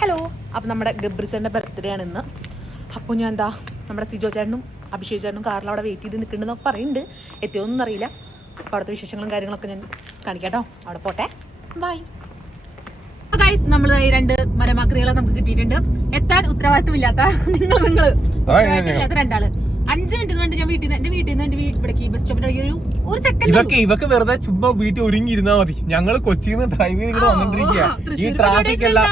Hello, അപ്പോൾ നമ്മുടെ ഗബ്രിച്ചേട്ടൻ്റെ birthday ആണ് ഇന്ന്. അപ്പോൾ ഞാൻ എന്താ നമ്മുടെ സിജോ ചേട്ടനും അഭിഷേക് ചേട്ടനും കാറിൽ അവിടെ വെയിറ്റ് ചെയ്ത് നിൽക്കുന്നുണ്ടെന്നൊക്കെ പറയുന്നുണ്ട്. എത്തിയൊന്നും അറിയില്ല. അപ്പോൾ അവിടുത്തെ വിശേഷങ്ങളും കാര്യങ്ങളൊക്കെ ഞാൻ കാണിക്കാട്ടോ. അവിടെ പോട്ടെ, ബൈ. ഗൈസ്, നമ്മൾ ഈ 2 മരമാക്രികളെ നമുക്ക് കിട്ടിയിട്ടുണ്ട്. എത്താൻ ഉത്തരവാദിത്തമില്ലാത്ത ഉത്തരവാദിത്തമില്ലാത്ത 2 ആള്. 5 മിനിറ്റ് കൊണ്ട് ഞാൻ എന്റെ വീട്ടിൽ നിന്ന് ഇവിടേക്ക് ബസ് സ്റ്റോപ്പിന്റെ ഒരു സെക്കൻഡ് ഇവക്ക് വെറുതെ ചുമ്മാ വീട്ടിൽ ഒരുങ്ങിയിരുന്നാ മതി. ഞങ്ങള് കൊച്ചിന്ന് ഡ്രൈവ് ചെയ്ത് വന്നിട്ടിരിക്കുക. ഈ ട്രാഫിക് എല്ലാം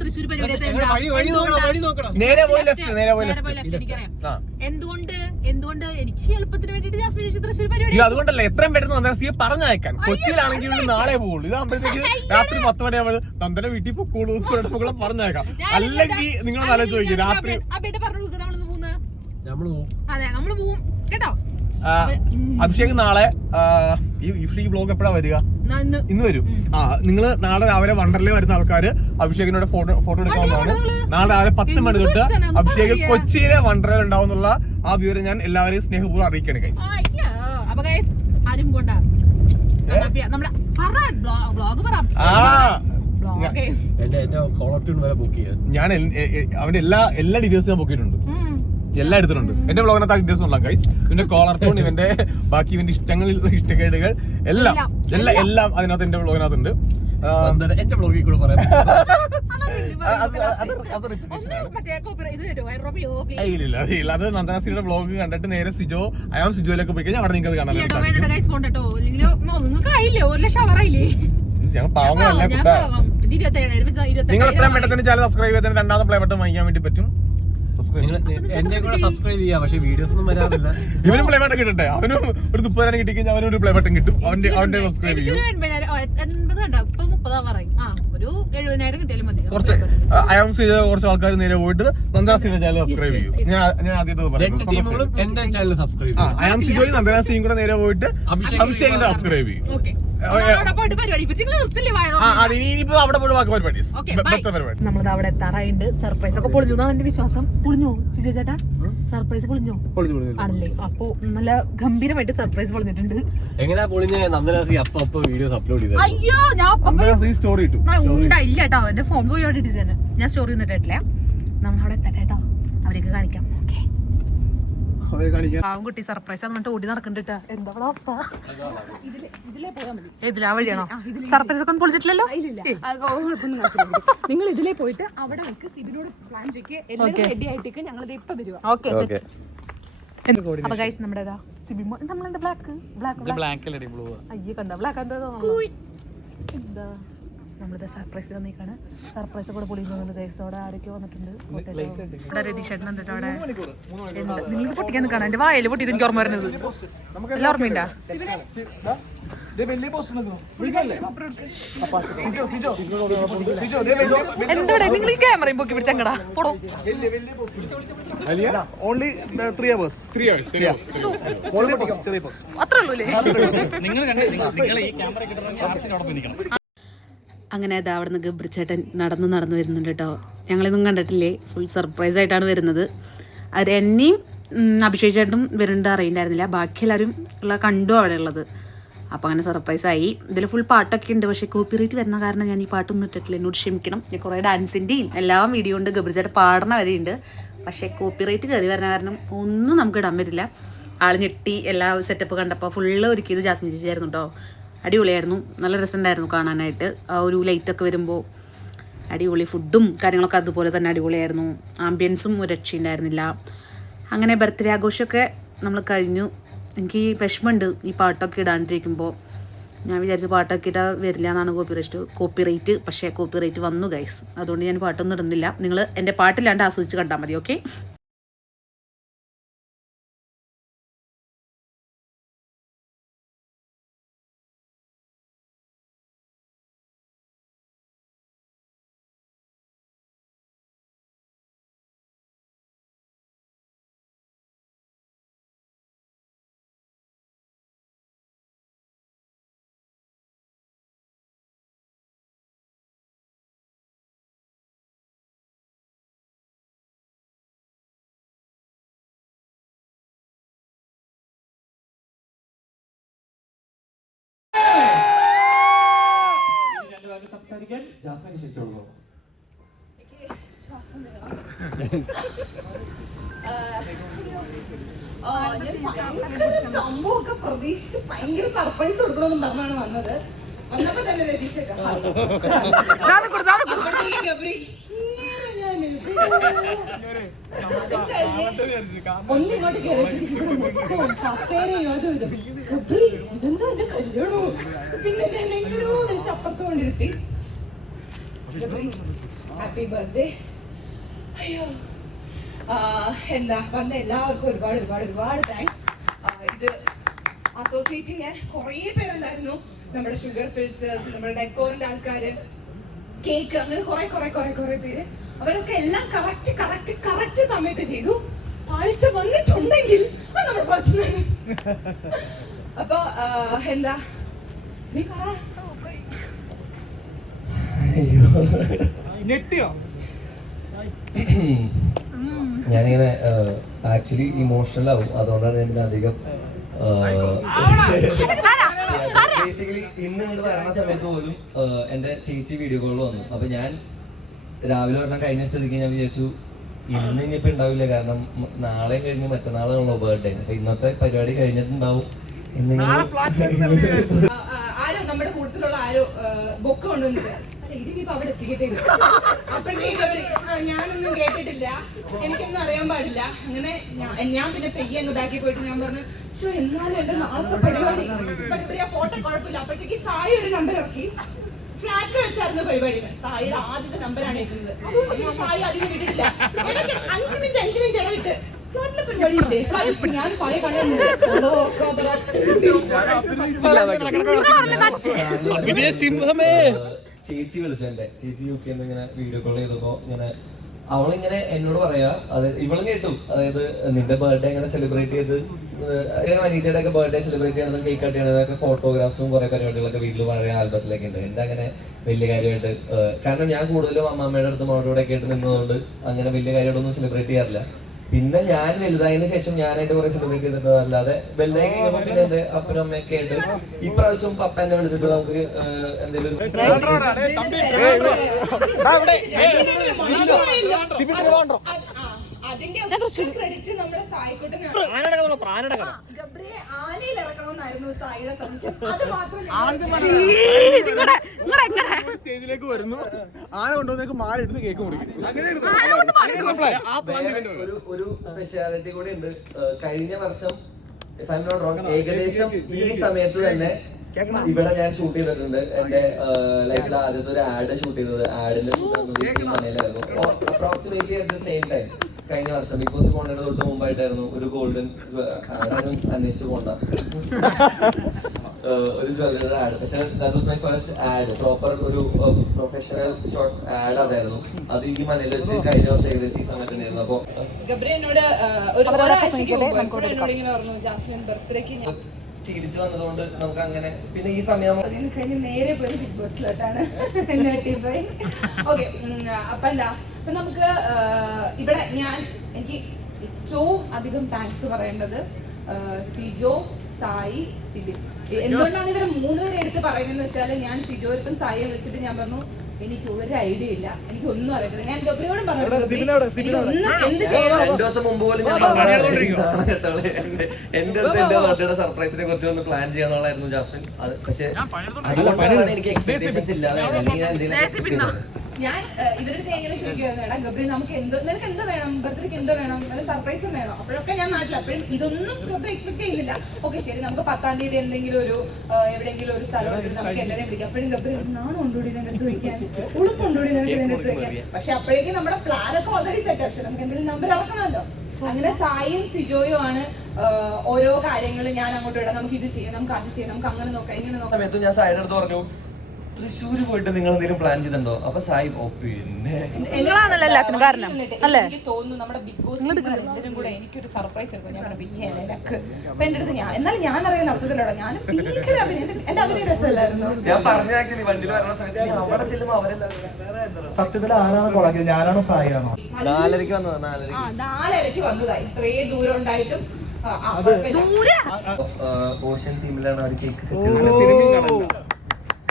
തൃശ്ശൂർ പരിപാടി എന്തുകൊണ്ട് എനിക്ക് എളുപ്പത്തിന് വേണ്ടിട്ട് ജാസ്മിൻ ചേച്ചി തൃശ്ശൂർ പരിപാടി അതുകൊണ്ടല്ല എത്രയും പെട്ടെന്ന് നന്ദന പറഞ്ഞയക്കാൻ. കൊച്ചിയിലാണെങ്കിൽ നാളെ പോകുള്ളൂ. ഇതാകുമ്പോഴത്തേക്ക് രാത്രി 10 മണിയാകുമ്പോൾ നന്ദന വീട്ടിൽ പൊക്കോളൂ പറഞ്ഞേക്കാം. അല്ലെങ്കിൽ നിങ്ങൾ നല്ല ചോദിക്കും രാത്രി നമ്മള് പോവും കേട്ടോ. അഭിഷേക് നാളെ ഈ ഫ്രീ ബ്ലോഗ് എപ്പോഴാ വരിക? ഇന്ന് വരും. നിങ്ങള് നാളെ രാവിലെ വണ്ടർലേ വരുന്ന ആൾക്കാര് അഭിഷേകിനോട് ഫോട്ടോ എടുക്കാവുന്നതാണ്. നാളെ രാവിലെ 10 മണി തൊട്ട് അഭിഷേക് കൊച്ചിയിലെ വണ്ടർലേ ഉണ്ടാവുന്നുള്ള ആ വിവരം ഞാൻ എല്ലാവരെയും സ്നേഹപൂർവ്വം അറിയിക്കണേ. ഞാൻ അവന്റെ എല്ലാ ഡീറ്റെയിൽസും ഞാൻ ബുക്ക് ചെയ്തിട്ടുണ്ട്. എല്ലാം എടുത്തിട്ടുണ്ട്. എന്റെ ബ്ലോഗിനകത്ത് ഡീറ്റെയിൽസ് ഉള്ള ഗൈസ്. ഇവന്റെ കോളർ ടൂൺ, ഇവന്റെ ബാക്കി ഇവന്റെ ഇഷ്ടക്കേടുകൾ എല്ലാം അതിനകത്ത് എന്റെ ബ്ലോഗിനകത്തുണ്ട്. എന്റെ ബ്ലോഗിൽ കൂടെ പറയാം. ഇല്ല, അത് നന്ദനാസിയുടെ ബ്ലോഗ് കണ്ടിട്ട് നേരെ സിജോയിലേക്ക് പോയി കഴിഞ്ഞാൽ അവിടെ നിങ്ങൾക്ക് കാണാൻ. ഞങ്ങൾ പാവങ്ങളല്ല. നിങ്ങൾ എത്രയും പെട്ടെന്ന് ചാനൽ സബ്സ്ക്രൈബ് ചെയ്തതിന് 2ാമത്തെ പ്ലേ ബട്ടൺ വാങ്ങിക്കാൻ വേണ്ടി പറ്റും. എന്റെ കൂടെ സബ്സ്ക്രൈബ് ചെയ്യാം, പക്ഷെ വീഡിയോസ് ഒന്നും വരാറില്ല. ഇവനും പ്ലേ ബട്ടൺ കിട്ടട്ടെ. അവനും ഒരു 30,000 കിട്ടിക്കഴിഞ്ഞാൽ അവനും ഒരു പ്ലേ ബട്ടൺ കിട്ടും. അവന്റെ സബ്സ്ക്രൈബ് ചെയ്യും. കുറച്ച് ആൾക്കാർ നേരെ പോയിട്ട് നന്ദനാസിന്റെ ചാനൽ സബ്സ്ക്രൈബ് ചെയ്യും. ഞാൻ ആദ്യമായിട്ട് പറയാം, എന്റെ ചാനൽ സബ്സ്ക്രൈബ് ചെയ്യും. അയാം സിജോയും നന്ദനാസിയും കൂടെ നേരെ പോയിട്ട് അഭിഷേകിന്റെ സബ്സ്ക്രൈബ് ചെയ്യും. ഇനിയിപ്പോ അവിടെ പോയിട്ട് ബാക്കി പരിപാടി. നമ്മളത് അവിടെ എത്താറായിട്ടുണ്ട്. സർപ്രൈസ് ഒക്കെ പൊളിഞ്ഞു എന്നാണ് എന്റെ വിശ്വാസം. പൊളിഞ്ഞോ സിജോ ചേട്ടാ? സർപ്രൈസ് പൊളിഞ്ഞോ? ആണല്ലേ? അപ്പൊ നല്ല ഗംഭീരമായിട്ട് സർപ്രൈസ് പൊളിഞ്ഞിട്ടുണ്ട്. എങ്ങനെയാ പൊളിഞ്ഞ? നന്ദനാസി അപ്പൊ വീഡിയോസ് അപ്ലോഡ് ചെയ്തു. അയ്യോ, ഞാൻ സ്റ്റോറി ഇട്ടു. ഉണ്ടായില്ല കേട്ടോ. എന്റെ ഫോൺ പോയി അവിടെ ഇട്ടിട്ട് ഞാൻ സ്റ്റോറി ഒന്നിട്ടില്ല. നമ്മളവിടെ എത്തട്ടെ കേട്ടോ, അവരേക്ക് കാണിക്കാം. പാവൻകുട്ടി സർപ്രൈസ് എന്നിട്ട് ഓടി നടക്കണ്ടിട്ടാ. എന്താ അവസ്ഥ? ഇതിലാ വഴിയാണോ? സർപ്രൈസ് ഒക്കെ ഒന്നും പൊളിച്ചിട്ടില്ലല്ലോ. നിങ്ങൾ ഇതിലേ പോയിട്ട് അവിടെ സിബിനോട് പ്ലാൻ ചെയ്യും. റെഡി ആയിട്ടേക്ക് ഞങ്ങൾ ഇപ്പൊ വരുക. ഓക്കെ, അപ്പൊ ഗൈസ് നമ്മുടെ സിബിമോ നമ്മളെന്താ ബ്ലാക്ക് അയ്യോ കണ്ട ബ്ലാക്ക് എന്താ നമ്മളിത് സർപ്രൈസ് വന്നേക്കാണ്. സർപ്രൈസ് കൂടെ പൊളിക്കുന്നുണ്ട് ഗൈസ്. അവിടെ ആരൊക്കെ വന്നിട്ടുണ്ട്. ഇവിടെ രതീഷേട്ടൻ എന്നിട്ട് അവിടെ നിങ്ങൾ പൊട്ടിക്കാൻ നിൽക്കണം. എന്റെ വായല് പൊട്ടിയത് എനിക്ക് ഓർമ്മ വരുന്നത്. എല്ലാം ഓർമ്മയുണ്ടാ? എന്തുവിടെ നിങ്ങൾ ഈ ക്യാമറയും പൊക്കി പിടിച്ചങ്ങടാ പോടോ. അത്രേ ഉള്ളൂ അല്ലേ? അങ്ങനെ അതാ അവിടെ നിന്ന് ഗബ്രിച്ചേട്ടൻ നടന്നു വരുന്നുണ്ട് കേട്ടോ. ഞങ്ങളിതൊന്നും കണ്ടിട്ടില്ലേ. ഫുൾ സർപ്രൈസ് ആയിട്ടാണ് വരുന്നത്. അത് എന്നെയും അഭിഷേക് ചേട്ടനും വരുന്നുണ്ട് അറിയണ്ടായിരുന്നില്ല. ബാക്കി എല്ലാവരും കണ്ടു അവിടെ ഉള്ളത്. അപ്പോൾ അങ്ങനെ സർപ്രൈസായി. ഇതിൽ ഫുൾ പാട്ടൊക്കെ ഉണ്ട്. പക്ഷേ കോപ്പിറൈറ്റ് വരുന്ന കാരണം ഞാൻ ഈ പാട്ടൊന്നും ഇട്ടിട്ടില്ല. എന്നോട് ക്ഷമിക്കണം. ഞാൻ കുറേ ഡാൻസിൻ്റെയും എല്ലാം വീഡിയോ ഉണ്ട്. ഗബ്രിച്ചേട്ടൻ പാടണ വരെയുണ്ട്. പക്ഷേ കോപ്പിറൈറ്റ് കയറി വരുന്ന കാരണം ഒന്നും നമുക്ക് ഇടാൻ പറ്റില്ല. ആൾ ഞെട്ടി എല്ലാ സെറ്റപ്പ് കണ്ടപ്പോൾ ഫുള്ള് ഒരുക്കിയത് ജാസ്മിൻ ചേച്ചിയായിരുന്നു കേട്ടോ. അടിപൊളിയായിരുന്നു. നല്ല രസമുണ്ടായിരുന്നു കാണാനായിട്ട്. ആ ഒരു ലൈറ്റൊക്കെ വരുമ്പോൾ അടിപൊളി. ഫുഡും കാര്യങ്ങളൊക്കെ അതുപോലെ തന്നെ അടിപൊളിയായിരുന്നു. ആംബിയൻസും ഒരു രക്ഷയുണ്ടായിരുന്നില്ല. അങ്ങനെ ബർത്ത്ഡേ ആഘോഷമൊക്കെ നമ്മൾ കഴിഞ്ഞു. എനിക്ക് വിഷമമുണ്ട് ഈ പാട്ടൊക്കെ ഇടാണ്ടിരിക്കുമ്പോൾ. ഞാൻ വിചാരിച്ചു പാട്ടൊക്കെ ഇട്ടാൽ വരില്ല എന്നാണ് കോപ്പിറൈറ്റ്. പക്ഷേ കോപ്പിറൈറ്റ് വന്നു ഗൈസ്. അതുകൊണ്ട് ഞാൻ പാട്ടൊന്നും ഇടുന്നില്ല. നിങ്ങൾ എൻ്റെ പാട്ടില്ലാണ്ട് ആസ്വദിച്ച് കണ്ടാൽ മതി. ഓക്കെ. സംസാരിക്കാൻ ജാസ്മിനെ ക്ഷണിച്ചോളൂ. സംഭവമൊക്കെ പ്രതീക്ഷിച്ച് ഭയങ്കര സർപ്രൈസ് കൊടുക്കണമെന്ന് പറഞ്ഞാണ് വന്നത്. വന്നപ്പോ തന്നെ രതീഷൊക്കെ ഒന്നിങ്ങോട്ട് ഇതെന്താ എന്റെ കല്യാണോ, പിന്നെ എങ്ങനെയോ വിളിച്ച് അപ്പുറത്ത് കൊണ്ടിരുത്തി. Happy birthday. അയ്യോ എന്താ വന്ന എല്ലാവർക്കും ഒരുപാട് ഒരുപാട് ഒരുപാട് താങ്ക്സ്. ഇത് അസോസിയേറ്റ് ചെയ്യാൻ കുറേ പേരുണ്ടായിരുന്നു. നമ്മുടെ ഷുഗർ ഫിൽസേഴ്സ്, നമ്മുടെ ഡെക്കോറിന്റെ ആൾക്കാര്, കേക്ക്, അങ്ങനെ കുറെ പേര്. അവരൊക്കെ എല്ലാം കറക്റ്റ് സമയത്ത് ചെയ്തു. പാളിച്ച വന്നിട്ടുണ്ടെങ്കിൽ അത് നമ്മൾ പറ്റുന്നത്. അപ്പൊ എന്താ നീ പറ. ഞാനിങ്ങനെ ആക്ച്വലി ഇമോഷണൽ ആവും, അതുകൊണ്ടാണ് ഞാൻ അധികം ബേസിക്കലി ഇന്ന് ഇങ്ങോട്ട് വരണ സമയത്ത് പോലും എന്റെ ചേച്ചി വീഡിയോ കോൾ വന്നു. അപ്പൊ ഞാൻ രാവിലെ പറഞ്ഞാൽ കഴിഞ്ഞ സ്ഥിതിക്ക് ഞാൻ വിചാരിച്ചു ഇന്ന് ഇനിയിപ്പോ ഉണ്ടാവില്ല, കാരണം നാളെ കഴിഞ്ഞ് മറ്റന്നാളാണല്ലോ ബർത്ത്ഡേ. അപ്പൊ ഇന്നത്തെ പരിപാടി കഴിഞ്ഞിട്ടുണ്ടാവും. ആരോ നമ്മുടെ കൂട്ടത്തിലുള്ള ആരോ ബൊക്ക കൊണ്ടുവന്നിട്ട് ഇതിനിപ്പോ അവിടെ എത്തിക്കട്ടെ. അപ്പോഴത്തേക്ക് ഞാനൊന്നും കേട്ടിട്ടില്ല, എനിക്കൊന്നും അറിയാൻ പാടില്ല. അങ്ങനെ ഞാൻ പിന്നെ പെയ്യെ അങ്ങ് ബാക്കിൽ പോയിട്ട് ഞാൻ പറഞ്ഞു എന്നാലും എന്റെ നാളത്തെ പരിപാടി പോട്ടെ, കുഴപ്പമില്ല. അപ്പോഴത്തേക്ക് സായി ഒരു നമ്പർ ഇറക്കി. ഫ്ലാറ്റിൽ വെച്ചായിരുന്നു പരിപാടി. സായിയുടെ ആദ്യത്തെ നമ്പറാണ് എത്തുന്നത്. അതുകൊണ്ട് സായി അധികം കിട്ടിയിട്ടില്ല. 5 മിനിറ്റ് ഇടവിട്ട് ഫ്ലാറ്റിലെ പരിപാടിയില്ലേ, ഞാൻ സായി കണ്ടുണ്ട്. ചേച്ചി വിളിച്ചു, എന്റെ ചേച്ചി യു കെ ഇങ്ങനെ വീഡിയോ കോൾ ചെയ്തപ്പോ ഇങ്ങനെ അവളിങ്ങനെ എന്നോട് പറയാ, അതായത് ഇവളും കേട്ടു, അതായത് നിന്റെ ബർത്ത്ഡേ എങ്ങനെ സെലിബ്രേറ്റ് ചെയ്ത് അനീതയുടെ ഒക്കെ ബർത്ത്ഡേ സെലിബ്രേറ്റ് ചെയ്യണതും കേക്ക് കട്ട് ചെയ്യണതൊക്കെ ഫോട്ടോഗ്രാഫ്സും കുറെ പരിപാടികളൊക്കെ വീട്ടിൽ പഴയ ആൽബത്തിലൊക്കെ ഉണ്ട്. എന്റെ അങ്ങനെ വലിയ കാര്യമായിട്ട്, കാരണം ഞാൻ കൂടുതലും അമ്മാമ്മയുടെ അടുത്ത് മോളോടെ ഒക്കെ ആയിട്ട് നിന്നതുകൊണ്ട് അങ്ങനെ വലിയ കാര്യമായിട്ടൊന്നും സെലിബ്രേറ്റ് ചെയ്യാറില്ല. പിന്നെ ഞാൻ വലുതായതിനു ശേഷം ഞാനായിട്ട് കുറെ സെലിബ്രേറ്റ് ചെയ്തിട്ടുണ്ട്. അല്ലാതെ വലുതായി കഴിഞ്ഞപ്പോൾ പിന്നെ എന്റെ അപ്പനും അമ്മയൊക്കെ ആയിട്ട് ഇപ്രാവശ്യം പപ്പ എന്നെ വിളിച്ചിട്ട് നമുക്ക് എന്തെങ്കിലും അതിന്റെ ക്രെഡിറ്റ് നമ്മുടെ സായിക്കുട്ടനാണ്. ആനയിൽ ഇറക്കണമെന്നായിരുന്നു സായിയുടെ സജഷൻ. അത് മാത്രം സ്റ്റേജിലേക്ക് വരുന്നു, ആന കൊണ്ടുവന്നേക്ക് മാല എടുത്ത് കേക്ക് മുറിക്കും. ഒരു സ്പെഷ്യാലിറ്റി കൂടി ഉണ്ട്. കഴിഞ്ഞ വർഷം ഏകദേശം ഈ സമയത്ത് തന്നെ ഇവിടെ ഞാൻ ഷൂട്ട് ചെയ്തിട്ടുണ്ട്. എന്റെ ലൈഫിൽ ആദ്യത്തെ ഒരു ആഡ് ഷൂട്ട് ചെയ്തത്, ആഡിന്റെ മനയിലായിരുന്നു. Approximately at the same time കഴിഞ്ഞ വർഷം ബിഗ് ബോസ് പോണേയുടെ തൊട്ട് മുമ്പായിട്ടായിരുന്നു ഒരു ഗോൾഡൻ ആഡും അന്വേഷിച്ച് പോണ്ട ഒരു ജ്വല്ലറിയുടെ ആഡ്. പക്ഷെ that was my first add, proper ഒരു പ്രൊഫഷണൽ ഷോർട്ട് ആഡ് അതായിരുന്നു. അത് ഈ മനയിൽ വെച്ച് കഴിഞ്ഞ വർഷം ഏകദേശം ഈ സമയത്ത് തന്നെയായിരുന്നു. അപ്പൊ ഗബ്രിയോട് ഇങ്ങനെ പറഞ്ഞു ജാസ്മിൻ ബർത്ത്ഡേക്ക് ചിരിച്ചു വന്നതുകൊണ്ട് നമുക്ക് അങ്ങനെ പിന്നെ ഈ സമയം കഴിഞ്ഞ് നേരെ പോയി ബിഗ് ബോസിലോട്ടാണ്. ഓക്കെ, അപ്പൊ എന്താ അപ്പൊ നമുക്ക് ഇവിടെ എനിക്ക് ഏറ്റവും അധികം താങ്ക്സ് പറയേണ്ടത് സിജോ, സായി, സിബിൻ. എന്തുകൊണ്ടാണ് ഇവരെ 3 പേരെ എടുത്ത് പറയുന്നതെന്ന് വെച്ചാൽ, ഞാൻ സിജോർക്കും സായിയെ വിളിച്ചിട്ട് ഞാൻ പറഞ്ഞു എനിക്ക് ഒരു ഐഡിയ ഇല്ല, എനിക്ക് ഒന്നും അറിയത്തില്ല. ഞാൻ ഗബ്രിയോടും പറഞ്ഞു എന്ത് ചെയ്യണം. 2 ദിവസം മുമ്പ് പോലും ഞാൻ എന്റെ ബർത്ത്ഡേ സർപ്രൈസിനെ കുറിച്ച് ഒന്ന് പ്ലാൻ ചെയ്യാനുള്ളായിരുന്നു ജാസ്മിൻ. പക്ഷെ അതുകൊണ്ടാണ് എനിക്ക് എക്സ്പെക്ടേഷൻസ് ഇല്ലാതെ ഞാൻ ഇവരുടെ എങ്ങനെ ചോദിക്കുകയാണ്, ഗബ്രി നമുക്ക് നിനക്ക് എന്തോ വേണം, ബർത്ത്ഡേക്ക് എന്തോ വേണം, നല്ല സർപ്രൈസും വേണം. അപ്പോഴൊക്കെ ഞാൻ നാട്ടിൽ, അപ്പോഴും ഇതൊന്നും ഗബ്രി എക്സ്പെക്ട് ചെയ്യുന്നില്ല. ഓക്കെ ശരി, നമുക്ക് 10-ാം തീയതി എന്തെങ്കിലും ഒരു എവിടെയെങ്കിലും ഒരു സ്ഥലം എടുത്ത് നമുക്ക് എല്ലാവരെയും വിളിക്കാം. അപ്പോഴും ഗബ്രി നാണം കൊണ്ടുകൂടി ഇതിനടുത്ത് വയ്ക്കാൻ, ഉളുപ്പുകൊണ്ടുകൂടി ഇതിനടുത്ത് വയ്ക്കാൻ. പക്ഷെ അപ്പോഴേക്കും നമ്മുടെ പ്ലാനൊക്കെ ഓൾറെഡി സെറ്റ്. പക്ഷെ നമുക്ക് എന്തെങ്കിലും നമ്പർ ഇറക്കണമല്ലോ. അങ്ങനെ സായും സിജോയും ആണ് ഓരോ കാര്യങ്ങൾ ഞാൻ അങ്ങോട്ട് വിടാം, നമുക്ക് ഇത് ചെയ്യാം, നമുക്ക് അത് ചെയ്യാം, നമുക്ക് അങ്ങനെ നോക്കാം, ഇങ്ങനെ നോക്കാം. സമയത്ത് ഞാൻ സായിയുടെ അടുത്ത് പറഞ്ഞു തൃശ്ശൂര് പോയിട്ട് നിങ്ങൾ എന്തെങ്കിലും പ്ലാൻ ചെയ്തിട്ടുണ്ടോ? അപ്പൊ സായി പിന്നെ എനിക്ക് തോന്നുന്നു നമ്മുടെ ബിഗ് ബോസ് എല്ലാവരും കൂടെ എനിക്കൊരു സർപ്രൈസ് എടുക്കും. ഞാൻ പറഞ്ഞു അപ്പൊ എന്റെ അടുത്ത് എന്നാലും ഞാൻ അറിയുന്ന അർത്ഥത്തിലോടെ ഞാൻ എന്റെ അഭിനയ രസമല്ലായിരുന്നു. ഞാൻ പറഞ്ഞു ആക്ച്വലി വണ്ടിയിൽ വരണ സമയത്ത് അവിടെ ചെല്ലുമ്പോ അവരെല്ലാവരും സത്യത്തിൽ ആരാണ് കൊളാക്കിയത്, ഞാനാണോ സായിയാണോ? 4:30 വന്നത്. 4:30 വന്നതാ, ഇത്രയും ദൂരം ഉണ്ടായിട്ടും. ഓഷ്യൻ ടീമിലാണ് അവർ കേക്ക് സെറ്റ്.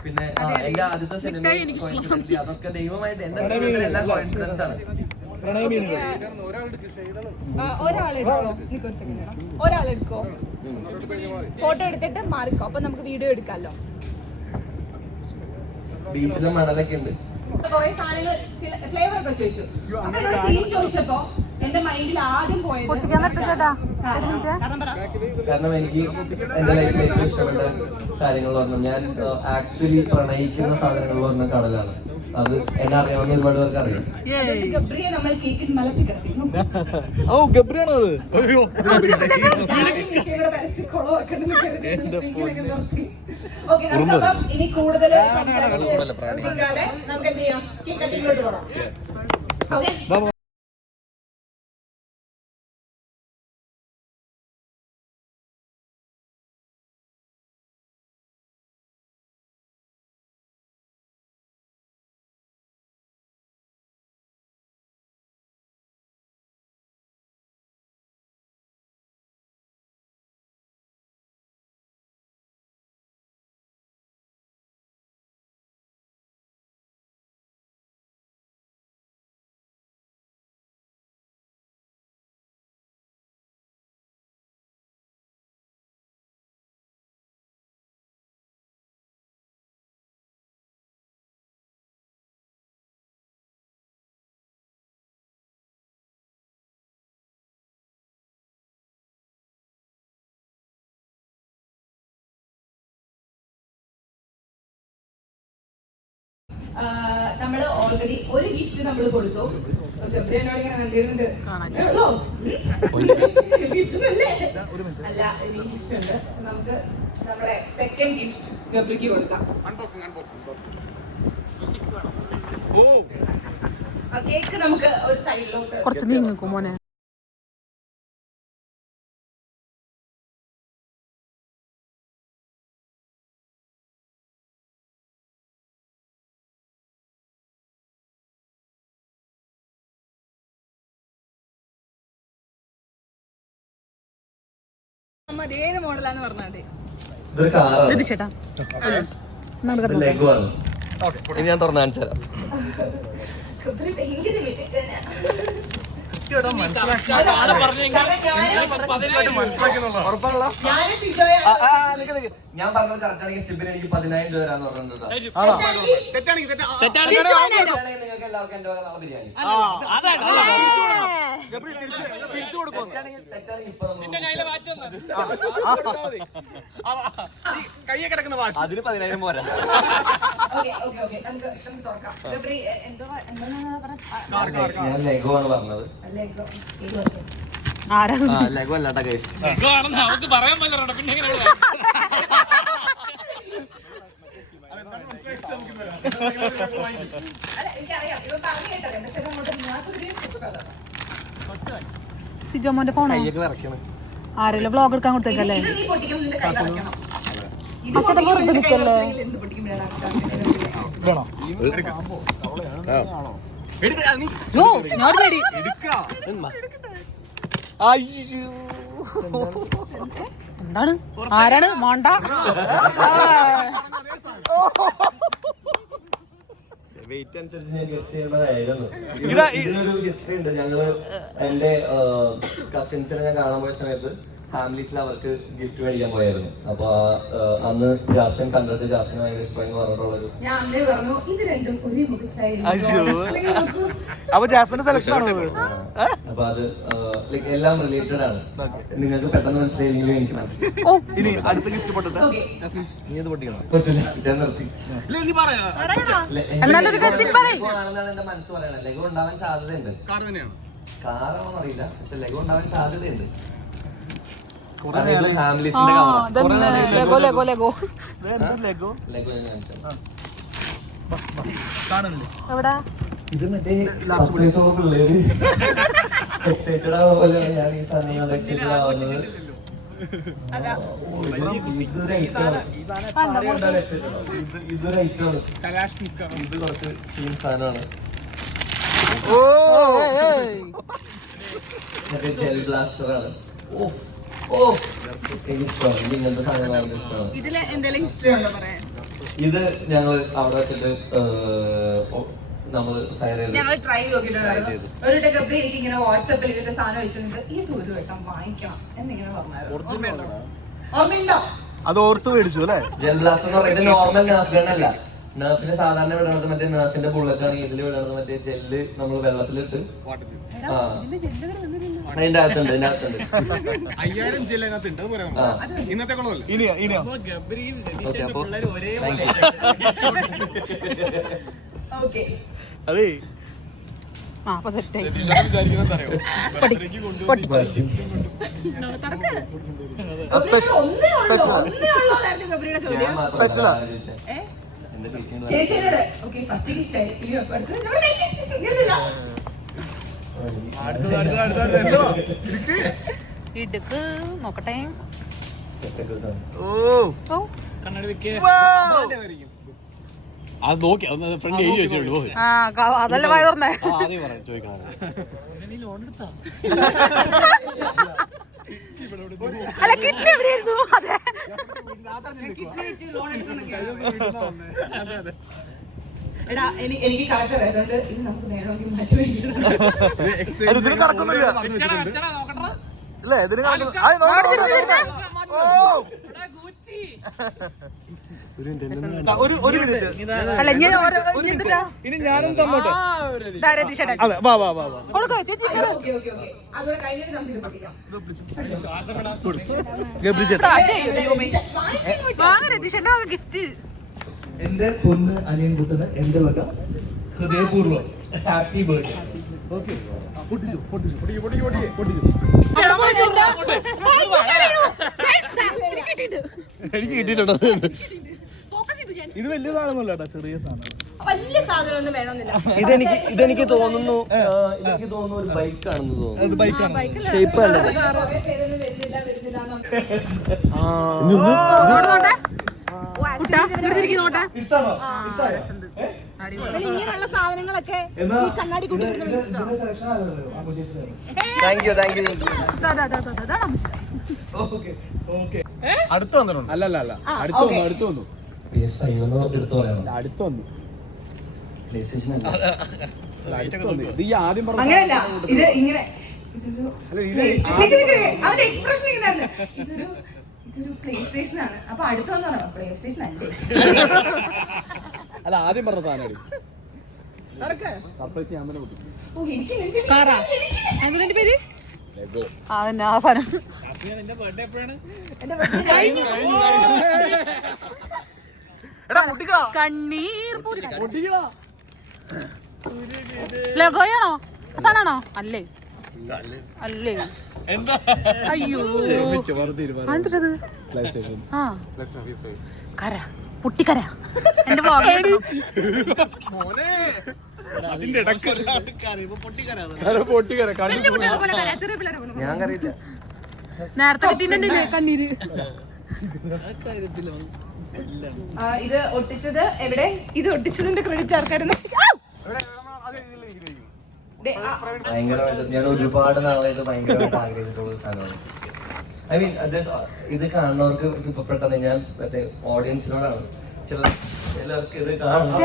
പിന്നെ എന്റെ ആദ്യത്തെ സിനിമ അതൊക്കെ ദൈവമായിട്ട് എന്റെ ജീവിതത്തിൽ എല്ലാം കോയിൻസിഡൻസ് ആണ്. ഒരാളെടുക്കോ ഫോട്ടോ എടുത്തിട്ട് മാറിക്കോ, അപ്പൊ നമുക്ക് വീഡിയോ എടുക്കാമല്ലോ. ബീച്ചിലും മണലൊക്കെ ഉണ്ട്. കുറെ സാധനങ്ങൾ ഫ്ലേവർ ഒക്കെ ചോദിച്ചു. അപ്പൊ എന്നോട് തീം ചോദിച്ചപ്പോ എന്റെ മൈൻഡിൽ ആദ്യം പോയത് കാരണം എനിക്ക് എന്റെ ലൈഫിൽ ഏറ്റവും ഇഷ്ടപ്പെട്ട കാര്യങ്ങൾ പറഞ്ഞാൽ ഞാൻ ആക്ച്വലി പ്രണയിക്കുന്ന സാധനങ്ങൾ പറഞ്ഞ കടലാണ്. അത് എന്നെ അറിയാവുന്ന ഒരുപാട് പേർക്ക് അറിയാം. ഗബ്രിയെ നമ്മൾ കേക്കിൽ മലത്തി കിടക്കുന്നു. ഇനി കൂടുതൽ നമുക്ക് എന്ത് ചെയ്യാം, കേക്ക് കട്ടിങ്ങിലോട്ട് പോകാം. ഓക്കെ നമ്മള് ഓൾറെഡി ഒരു ഗിഫ്റ്റ് നമ്മൾ കൊടുത്തു. ഗബ്രിയോട് ഇങ്ങനെ കണ്ടിരുന്നുണ്ട് അല്ല, ഇനി ഗിഫ്റ്റ് ഉണ്ട്. നമുക്ക് നമ്മുടെ സെക്കൻഡ് ഗിഫ്റ്റ് ഗബ്രിക്ക് കൊടുക്കാം. കേക്ക് നമുക്ക് ഒരു സൈഡിലോട്ട് കുറച്ച് നീങ്ങിക്കും മോനെ. ഏത് മോഡലാന്ന് പറഞ്ഞാൽ ഇതൊരു കാറാണ്. ചേട്ടാ ലഘു ആണ്. ഇനി ഞാൻ തുറന്നു കാണിച്ചു തരാം. ഞാൻ പറഞ്ഞത് കറക്റ്റ് ആണെങ്കിൽ സ്റ്റിപ്പിന് എനിക്ക് 10,000 രൂപ തരാന്ന് പറഞ്ഞിട്ടുണ്ടോ? നിങ്ങൾക്ക് എല്ലാവർക്കും എന്റെ വക നാളെ ബിരിയാണി. തെറ്റാണെങ്കിൽ ഇപ്പൊ അതിന് 10,000 പോരാ. ഞാൻ ലഘു ആണ് പറഞ്ഞത്. ലഘു അല്ലാട്ട കേസ്. സിജോമോന്റെ ഫോണോ? ആരെല്ലാം വ്ലോഗ് എടുക്കാൻ കൊടുത്തേക്കല്ലേ? എന്താണ്, ആരാണ് മോണ്ട? വെയിറ്റ് അനുസരിച്ച് ഞാൻ ഗസ്റ്റ് ചെയ്യേണ്ടതായിരുന്നു. ഇതിനൊരു ഗസ്റ്റ് ഉണ്ട്. ഞങ്ങള് എന്റെ കസിൻസിനെ ഞാൻ കാണാൻ പോയ സമയത്ത് ഫാമിലീസിൽ അവർക്ക് ഗിഫ്റ്റ് മേടിക്കാൻ പോയായിരുന്നു. അപ്പൊ അന്ന് ജാസ്മിൻ കണ്ടിട്ട് ജാസ്മിൻ ഭയങ്കര ഇഷ്ടമായി പറഞ്ഞിട്ടുള്ളൊരു അപ്പൊ ജാസ്മിന്റെ സെലക്ഷൻ ആണോ? അപ്പൊ അത് ലൈക്ക് എല്ലാം റിലേറ്റഡ് ആണ്. നിങ്ങൾക്ക് പെട്ടെന്ന് മനസ്സിലായില്ലെങ്കിലും എനിക്ക് മനസ്സിലായി. ഇനി അടുത്ത ഗിഫ്റ്റ് പൊട്ടട്ടെ. നീ അത് പൊട്ടിക്കണം. പറ്റില്ല, ഞാൻ നിർത്തി. എന്നാലൊരു question പറയ്. ആണെന്നാണ് എന്റെ മനസ്സ് പറയണത്. ലഘു ഉണ്ടാവാൻ സാധ്യതയുണ്ട്. കാറാണോ അറിയില്ല, പക്ഷെ ലഘു ഉണ്ടാവാൻ സാധ്യതയുണ്ട്. ഫാമിലീസിന്റെ ഇത് മറ്റേ പിള്ളേര് എക്സൈറ്റഡ് ആവുമ്പോഴാണ് ഞാൻ ഈ സമയം എക്സൈറ്റഡ് ആവുന്നത്. ഇതൊരു ഐറ്റമാണ്. ഇത് കുറച്ച് സീൻ സാധനമാണ്. മറ്റേ ജെൽ ബ്ലാസ്റ്റർ ആണ്. എനിക്കിഷ്ടമാണ്. ഇങ്ങനത്തെ സാധനങ്ങൾ ഇഷ്ടമാണ്. ഇതില് എന്തെങ്കിലും ഹിസ്റ്ററി ഉണ്ടോ പറയാൻ? ഇത് ഞങ്ങൾ അവിടെ വെച്ചിട്ട് നമ്മൾ ഫയർ ചെയ്ത് ഞങ്ങൾ ട്രൈ നോക്കിയിട്ടുണ്ടായിരുന്നു. ഒരു ഗബ്രി എനിക്ക് ഇങ്ങനെ വാട്സാപ്പിൽ ഇതിന്റെ സാധനം വെച്ചിട്ടുണ്ട്, ഈ ഒരു വട്ടം വാങ്ങിക്കണം എന്നിങ്ങനെ പറഞ്ഞായിരുന്നു. ഓർമ്മയുണ്ടോ? അത് ഓർത്ത് മേടിച്ചു അല്ലേ? ജെൽ ബ്ലാസ്റ്റ് എന്ന് പറയുന്നത് നോർമൽ നെർഫ് ഗൺ അല്ല. നെർഫിന് സാധാരണ വിടണത് മറ്റേ നെർഫിന്റെ ബുള്ളറ്റ് ആണ്, ഇതിൽ വിടണത് മറ്റേ ജെല്ല് നമ്മൾ വെള്ളത്തിലിട്ട് അതിന്റെ അകത്തുണ്ട്. 5000 ജെൽ അതിനകത്തുണ്ട്. ഇന്നത്തെ കുളമല്ല. ഇനിയോ ഓക്കെ, അപ്പൊ ഓക്കെ അതേ ആ അപ്പൊ സെറ്റായി ഗബ്രിയുടെ ചോദ്യം ഞാൻ സ്പെഷ്യലാ. എന്റെ ചേച്ചിയുടെ ചേച്ചിയോട്. ഓക്കെ, ഫസ്റ്റ് ഗിഫ്റ്റ് ഇടുക്ക് നോക്കട്ടെ. ഓ ഓ അത് നോക്കി ഫ്രണ്ട് എഴുതി വെച്ചോളൂ. ആ അതല്ല വായ തുറന്നേ. ആദ്യം പറയാം ചോദിക്കണം. അല്ല കിട്ടി എവിടെയായിരുന്നു? അതെ എടാ എനിക്ക് കറക്റ്റ് അറിയാതുകൊണ്ട് ഇത് നമുക്ക് വേണമെങ്കിൽ മാറ്റി വയ്ക്കണം. അത് ഇതിന് കറക്കുന്നില്ല അല്ലേ? ഇതിന് കറക്കുന്നു. ആയ് നോക്ക്, നോക്ക്, നോക്ക്. ഓ ഒരു മിനിറ്റ്. അല്ല ഇനി എന്തിട്ടാ ഇനി ഞാനും തന്നോട്ടെ. രതീഷേട്ടൻ അതെ, വാ വാ വാ വാ. കൊടുക്ക ചേച്ചി. ഓക്കെ ഓക്കെ ഓക്കെ, അതുകൂടെ കഴിഞ്ഞിട്ട് നമുക്ക് ഇത് പഠിക്കാം. ഗബ്രി ചേട്ടാ, വാങ്ങ രതീഷേട്ടൻ ഗിഫ്റ്റ്. എന്റെ പൊന്ന് അനിയൻകുട്ടന് എന്റെ വക ഹൃദയപൂർവ്വം ഹാപ്പി ബർത്ത്ഡേ. എനിക്ക് കിട്ടിയിട്ടുണ്ടോ? ഇത് വലിയ സാധനമൊന്നുമല്ല കേട്ടോ, ചെറിയ സാധനം. വലിയ സാധനമൊന്നും വേണമെന്നില്ല. ഇതെനിക്ക് തോന്നുന്നു ഒരു ബൈക്കാണെന്ന് തോന്നുന്നു. അത് ബൈക്കാണ്. ഷേപ്പ് കണ്ടത് കുറേ പേരൊന്നും വരുന്നില്ല എന്ന് ഇങ്ങനെയുള്ള സാധനങ്ങളൊക്കെ കണ്ണാടി താങ്ക് യു താങ്ക് യു. അടുത്ത് വന്നിട്ടുണ്ട്. അല്ല അടുത്ത് വന്നു PS5 എടുത്തു പറയണം. അടുത്ത് വന്നു. PlayStation അല്ല. ഇത് ഈ ആദ്യം പറഞ്ഞ അങ്ങനെയല്ല, ഇത് ഇങ്ങനെ അവന്റെ എക്സ്പ്രഷൻ ഇങ്ങനെയായിരുന്നു. ഇതൊരു പ്ലേ സ്റ്റേഷൻ ആണ്. അപ്പൊ അടുത്ത് വന്നു പറയാം പ്ലേ സ്റ്റേഷൻ അല്ലേ. അല്ല ആദ്യം പറഞ്ഞ സാധനം സർപ്രൈസ് ഞാൻ തന്നെ പൊട്ടിച്ചു. ഓ, എനിക്ക് നെഞ്ചിൽ കാറാ അതിന്റെ പേര് അതന്നെ ആ സാധനം. എന്റെ birthday കണ്ണീർ ലഗോയാണോ സാധനാണോ? അല്ലേ അല്ലേ അയ്യോ എന്തിട്ടത്? ആ കര പൊട്ടിക്കര എന്റെ ഞാൻ കറിയില്ല. നേരത്തെ കിട്ടിയില്ലേ കണ്ണീര്. ഇത് ഒട്ടിച്ചത് എവിടെ? ഇത് ഒട്ടിച്ചതിന്റെ ക്രെഡിറ്റ് ആർക്കായിരുന്നു? ഭയങ്കരമായിട്ട് ഞാൻ ഒരുപാട് നാളായിട്ട് ഭയങ്കരമായിട്ട് ആഗ്രഹിച്ചിട്ടുള്ള ഒരു സാധനമാണ്. ഐ മീൻ ഇത് കാണുന്നവർക്ക് ഇപ്പൊ പെട്ടെന്ന് ഞാൻ മറ്റേ ഓഡിയൻസിനോടാണ് ചിലർക്ക് ഇത് കാണുന്ന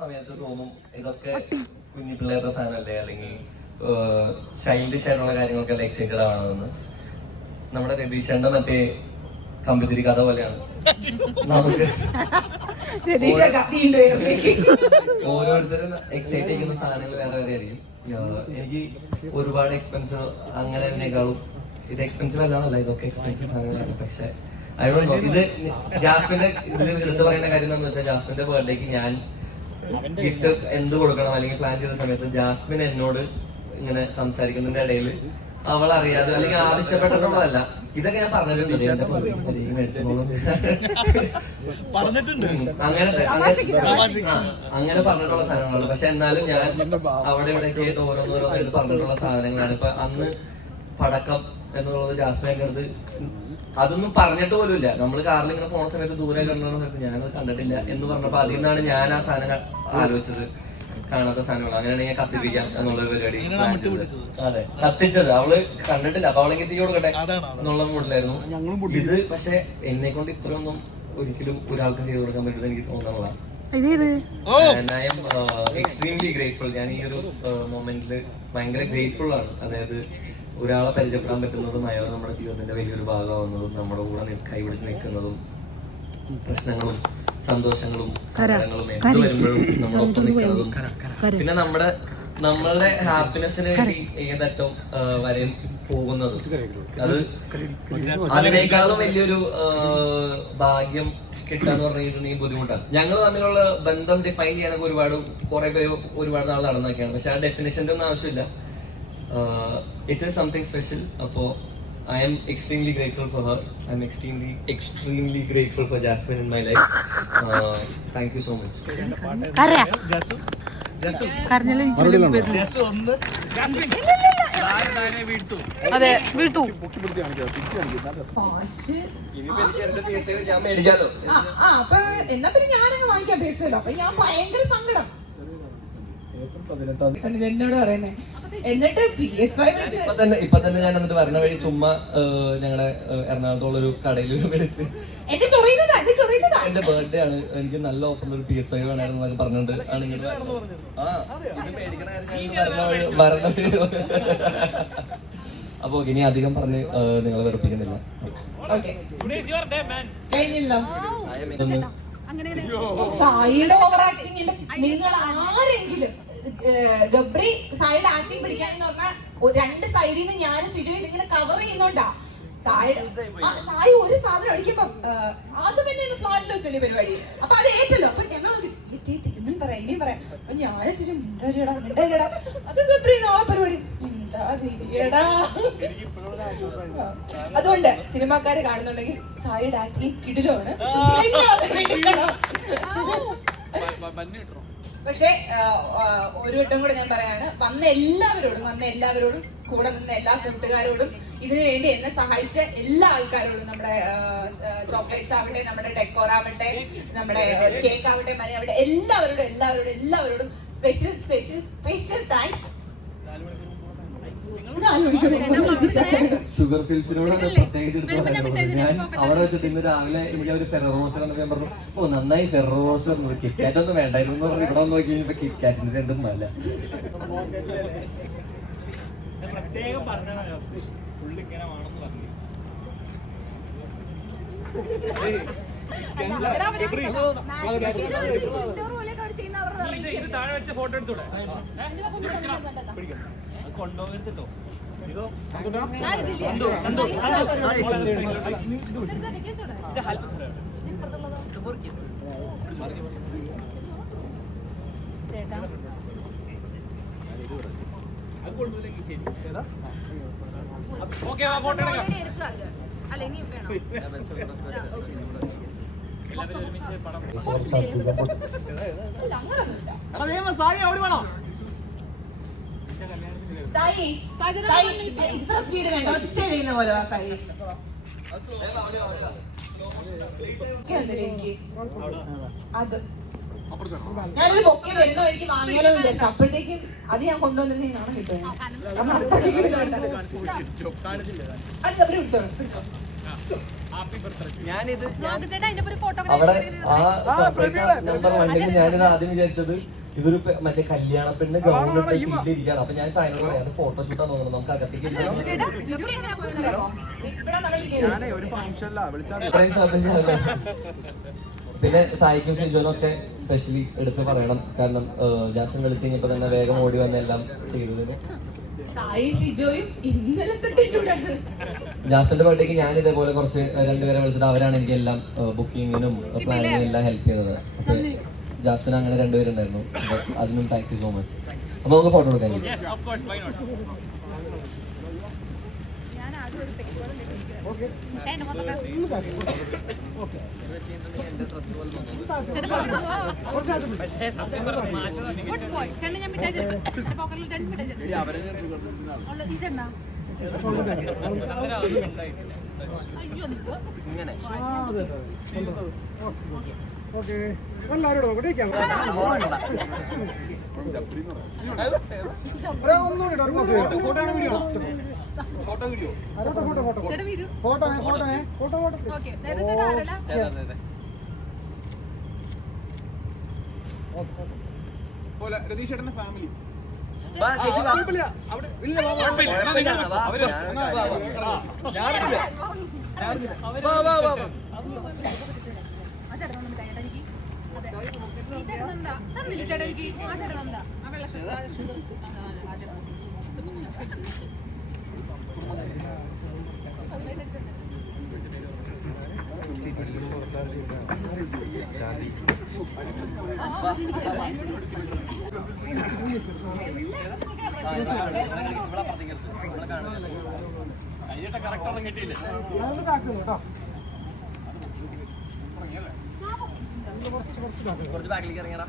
സമയത്ത് തോന്നും ഇതൊക്കെ കുഞ്ഞു പിള്ളേരുടെ സാധനമല്ലേ, അല്ലെങ്കിൽ ചൈൽഡിഷ് ആയിട്ടുള്ള കാര്യങ്ങളൊക്കെ എക്സൈറ്റഡ് ആവണമെന്ന്. നമ്മുടെ രതീഷന്റെ മറ്റേ കമ്പിത്തിരി കഥ പോലെയാണ്. നമുക്ക് ഓരോരുത്തരും എക്സൈറ്റ് ചെയ്യുന്ന സാധനങ്ങൾ വേറെ വേറെ ആയിരിക്കും. എനിക്ക് ഒരുപാട് എക്സ്പെൻസീവ് അങ്ങനെ തന്നെക്കാളും ഇത് എക്സ്പെൻസീവ് അല്ലാണല്ല, ഇതൊക്കെ എക്സ്പെൻസീവ് സാധനങ്ങളാണ്. പക്ഷെ ഇത് ജാസ്മിന്റെ ഇതിൽ എടുത്ത് പറയുന്ന കാര്യം എന്താണെന്ന് വെച്ചാൽ ജാസ്മിന്റെ ബർത്ത്ഡേക്ക് ഞാൻ ഗിഫ്റ്റ് എന്ത് കൊടുക്കണം അല്ലെങ്കിൽ പ്ലാൻ ചെയ്ത സമയത്ത് ജാസ്മിൻ എന്നോട് ഇങ്ങനെ സംസാരിക്കുന്നതിന്റെ ഇടയിൽ അവൾ അറിയാതെ അല്ലെങ്കിൽ ആവശ്യപ്പെട്ടിട്ടുള്ളതല്ല, ഇതൊക്കെ ഞാൻ പറഞ്ഞിട്ടുണ്ട് അങ്ങനെ പറഞ്ഞിട്ടുള്ള സാധനങ്ങളാണ്. പക്ഷെ എന്നാലും ഞാൻ അവിടെ ഇവിടെയൊക്കെ ആയിട്ട് ഓരോന്നോരോന്നായിട്ട് പറഞ്ഞിട്ടുള്ള സാധനങ്ങളാണ്. ഇപ്പൊ അന്ന് പടക്കം എന്നുള്ളത് ജാസ്മിനൊക്കെ അടുത്ത് അതൊന്നും പറഞ്ഞിട്ട് പോലും ഇല്ല. നമ്മള് കാറിൽ ഇങ്ങനെ പോണ സമയത്ത് ദൂരെ കണ്ടുള്ള സമയത്ത് ഞാനത് കണ്ടിട്ടില്ല എന്ന് പറഞ്ഞപ്പോ അതിൽ നിന്നാണ് ഞാൻ ആ സാധനം ആലോചിച്ചത്. കാണാത്ത സാധനങ്ങൾ അങ്ങനെയാണ് ഞാൻ കത്തിപ്പിക്കാം എന്നുള്ള പരിപാടി. അതെ, കത്തിച്ചത് അവള് കണ്ടിട്ടില്ല, അപ്പൊ അവളെങ്കിൽ തീ കൊടുക്കട്ടെ എന്നുള്ള മൂഡിലായിരുന്നു. ഇത് പക്ഷെ എന്നെ കൊണ്ട് ഇത്രയൊന്നും ഒരിക്കലും ഒരാൾക്ക് ചെയ്ത് കൊടുക്കാൻ പറ്റുന്നത് എനിക്ക് തോന്നുന്നതാണ്. And I am extremely grateful. ഞാൻ ഈ ഒരു മൊമെന്റിൽ ഭയങ്കര ഗ്രേറ്റ്ഫുൾ ആണ്. അതായത് ഒരാളെ പരിചയപ്പെടാൻ പറ്റുന്നതും അയാൾ നമ്മുടെ ജീവിതത്തിന്റെ വലിയൊരു ഭാഗമാവുന്നതും നമ്മുടെ കൂടെ കൈപിടിച്ച് നിൽക്കുന്നതും പ്രശ്നങ്ങളും സന്തോഷങ്ങളും സങ്കടങ്ങളും എന്ത് വരുമ്പോഴും നമ്മളൊപ്പം നിൽക്കുന്നതും പിന്നെ നമ്മളുടെ ഹാപ്പിനെസ്സിന് വേണ്ടി ഏതറ്റം വരെയും പോകുന്നതും അത് അതിനേക്കാളും വലിയൊരു ഭാഗ്യം കിട്ടാന്ന് പറഞ്ഞിട്ടുണ്ടെങ്കിൽ ബുദ്ധിമുട്ടാണ്. ഞങ്ങൾ തമ്മിലുള്ള ബന്ധം ഡിഫൈൻ ചെയ്യാനൊക്കെ കുറെ പേര് ഒരുപാട് നാൾ നടന്നൊക്കെയാണ്. പക്ഷെ ആ ഡെഫിനേഷൻ്റെ ഒന്നും ആവശ്യമില്ല. It is something special. അപ്പോൾ I am extremely grateful for her. I am extremely grateful for Jasmine in my life. Thank you so much. അതെ വീഴ്ത്തു. ഞാൻ മേടിക്കാലോ. അപ്പൊ എന്നാ പിന്നെ ഞാനങ്ങ് വാങ്ങിക്കാൻ പേസല്ലോ. അപ്പൊ ഞാൻ ഭയങ്കര സങ്കടം എന്നോട് പറയുന്നേ. എന്നിട്ട് ഇപ്പൊ തന്നെ ഞാൻ എന്നിട്ട് വരണ വഴി ചുമ്മാ ഞങ്ങളുടെ എറണാകുളത്തുള്ളൊരു കടയിൽ വിളിച്ച് എന്റെ ബർത്ത്ഡേ ആണ്, എനിക്ക് നല്ല ഓഫറിൽ ഒരു PS5 വേണമായിരുന്നു എന്നൊക്കെ പറഞ്ഞിട്ട് ആണ് ഇങ്ങോട്ട് വരണ വഴി. അപ്പൊ ഓക്കെ, ഇനി അധികം പറഞ്ഞ് നിങ്ങളെ വെറുപ്പിക്കുന്നില്ല. സായിയുടെ ഓവർ ആക്ടിങ്ങിന്റെ നിങ്ങൾ ആരെങ്കിലും ഗബ്രി സായിയുടെ ആക്ടിങ് പിടിക്കാനെന്ന് പറഞ്ഞാൽ രണ്ട് സൈഡിൽ നിന്ന് ഞാൻ സിജോയിൽ ഇങ്ങനെ കവർ ചെയ്യുന്നോണ്ടാ. സായി ഒരു സാധനം അടിക്കുമ്പോ ആദ്യം പിന്നെ സ്മാർട്ടിൽ വെച്ചല്ലേ പരിപാടി. അപ്പൊ അത് ഏറ്റല്ലോ. അപ്പൊ ഞങ്ങൾ ഇനിയും പറയാം. അപ്പൊ ഞാൻ സിജോ മിണ്ടാരിയടാ അത് ഗബ്രി നാളെ പരിപാടി മിണ്ടാതിരിയടാ. അതുകൊണ്ട് സിനിമാക്കാര് കാണുന്നുണ്ടെങ്കിൽ സായിയുടെ ആക്ടിങ് കിടിലാണ്. പക്ഷെ ഒരു വട്ടം കൂടെ ഞാൻ പറയാണ്, വന്ന എല്ലാവരോടും കൂടെ നിന്ന എല്ലാ കൂട്ടുകാരോടും ഇതിനു വേണ്ടി എന്നെ സഹായിച്ച എല്ലാ ആൾക്കാരോടും, നമ്മുടെ ചോക്ലേറ്റ്സ് ആവട്ടെ, നമ്മുടെ ഡെക്കോർ ആവട്ടെ, നമ്മുടെ കേക്ക് ആവട്ടെ, മണി ആവട്ടെ, എല്ലാവരോടും സ്പെഷ്യൽ താങ്ക്സ്. ഷുഗർ ഫിൽസിനോടാണ് പ്രത്യേകിച്ച് എടുത്ത് പറയാനുള്ളത്. ഞാൻ അവിടെ വെച്ചിട്ട് ഇന്ന് രാവിലെ എനിക്ക് ഒരു ഫെറോ റോസ്റ്റർ എന്നൊക്കെ ഞാൻ പറഞ്ഞു, നന്നായി ഫെറോ റോസ്റ്റർ കിറ്റ്കാറ്റ് ഒന്നും വേണ്ടായിരുന്നു എന്ന് പറഞ്ഞു. ഇവിടെ നോക്കി കഴിഞ്ഞപ്പോ കിറ്റ്കാറ്റിന് രണ്ടും നല്ല. ഫോട്ടോ എടുത്തൂടെ കൊണ്ടുപോകരുതോ. ഓക്കെ, ഫോട്ടോ എടുക്കാം. ഇത്ര സ്പീഡ് വേണ്ട, ഒച്ച കഴിയുന്ന പോലെ സായി. എനിക്ക് അത് ഞാനൊരു ബൊക്കെ വരുന്ന വഴിക്ക് വാങ്ങിയാലോ എന്ന് വിചാരിച്ചു. അപ്പോഴത്തേക്കും അത് ഞാൻ കൊണ്ടുവന്നിരുന്നെങ്കിൽ നാളെ കിട്ടും. അവിടെ ആ സർപ്രൈസ് നമ്പർ 1 ഞാനിത് ആദ്യം വിചാരിച്ചത് ഇതൊരു മറ്റേ കല്യാണ പെണ്ണ് ഗൗണിട്ട് സീറ്റിലിരിക്കാറ്. അപ്പൊ ഞാൻ സാധനം പറയാം, അത് ഫോട്ടോഷൂട്ടാന്ന് തോന്നുന്നു. നമുക്ക് അകത്തേക്ക് പിന്നെ സായിക്കും സിജോനും ഒക്കെ സ്പെഷ്യലി എടുത്ത് പറയണം. കാരണം ജാസ്മിൻ വിളിച്ചു കഴിഞ്ഞപ്പോ തന്നെ വേഗം ഓടി വന്നെല്ലാം ചെയ്തതിന്. ജാസ്മിന്റെ ബർത്ത്ഡേക്ക് ഞാൻ ഇതേപോലെ കുറച്ച് രണ്ടുപേരെ വിളിച്ചിട്ട് അവരാണ് എനിക്ക് എല്ലാം ബുക്കിങ്ങിനും പ്ലാനിങ്ങിനും എല്ലാം ഹെൽപ്പ് ചെയ്യുന്നത്. അപ്പൊ ജാസ്മിൻ അങ്ങനെ രണ്ടുപേരുണ്ടായിരുന്നു. അപ്പൊ അതിനും താങ്ക് യു സോ മച്ച്. അപ്പൊ നമുക്ക് ഫോട്ടോ എടുക്കാൻ ഫോട്ടോ വീഡിയോ രതീഷ് ചേട്ടന്റെ ഫാമിലി കറക്റ്റ് കിട്ടിയില്ലേ കുറച്ച് ബാക്കിലേക്ക് ഇറങ്ങിയടാ.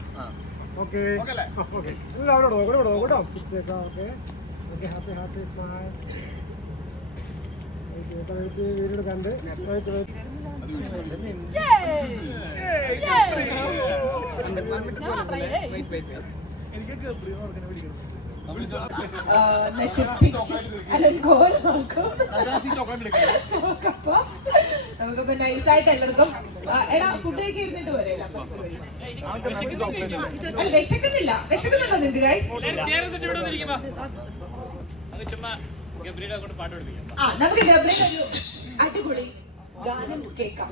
നമുക്കിപ്പോ നൈസായിട്ട് എല്ലാവർക്കും എടാ ഫുഡ് കഴിക്കാൻ ഇരുന്നിട്ട് പോരെ. അല്ല വിശക്കുന്നില്ല, വിശക്കുന്നുണ്ടോ നിങ്ങൾക്ക് ഗൈസ്? നമുക്ക് ഗബ്രിയുടെ ഒരു അടിപൊളി ഗാനം കേൾക്കാം.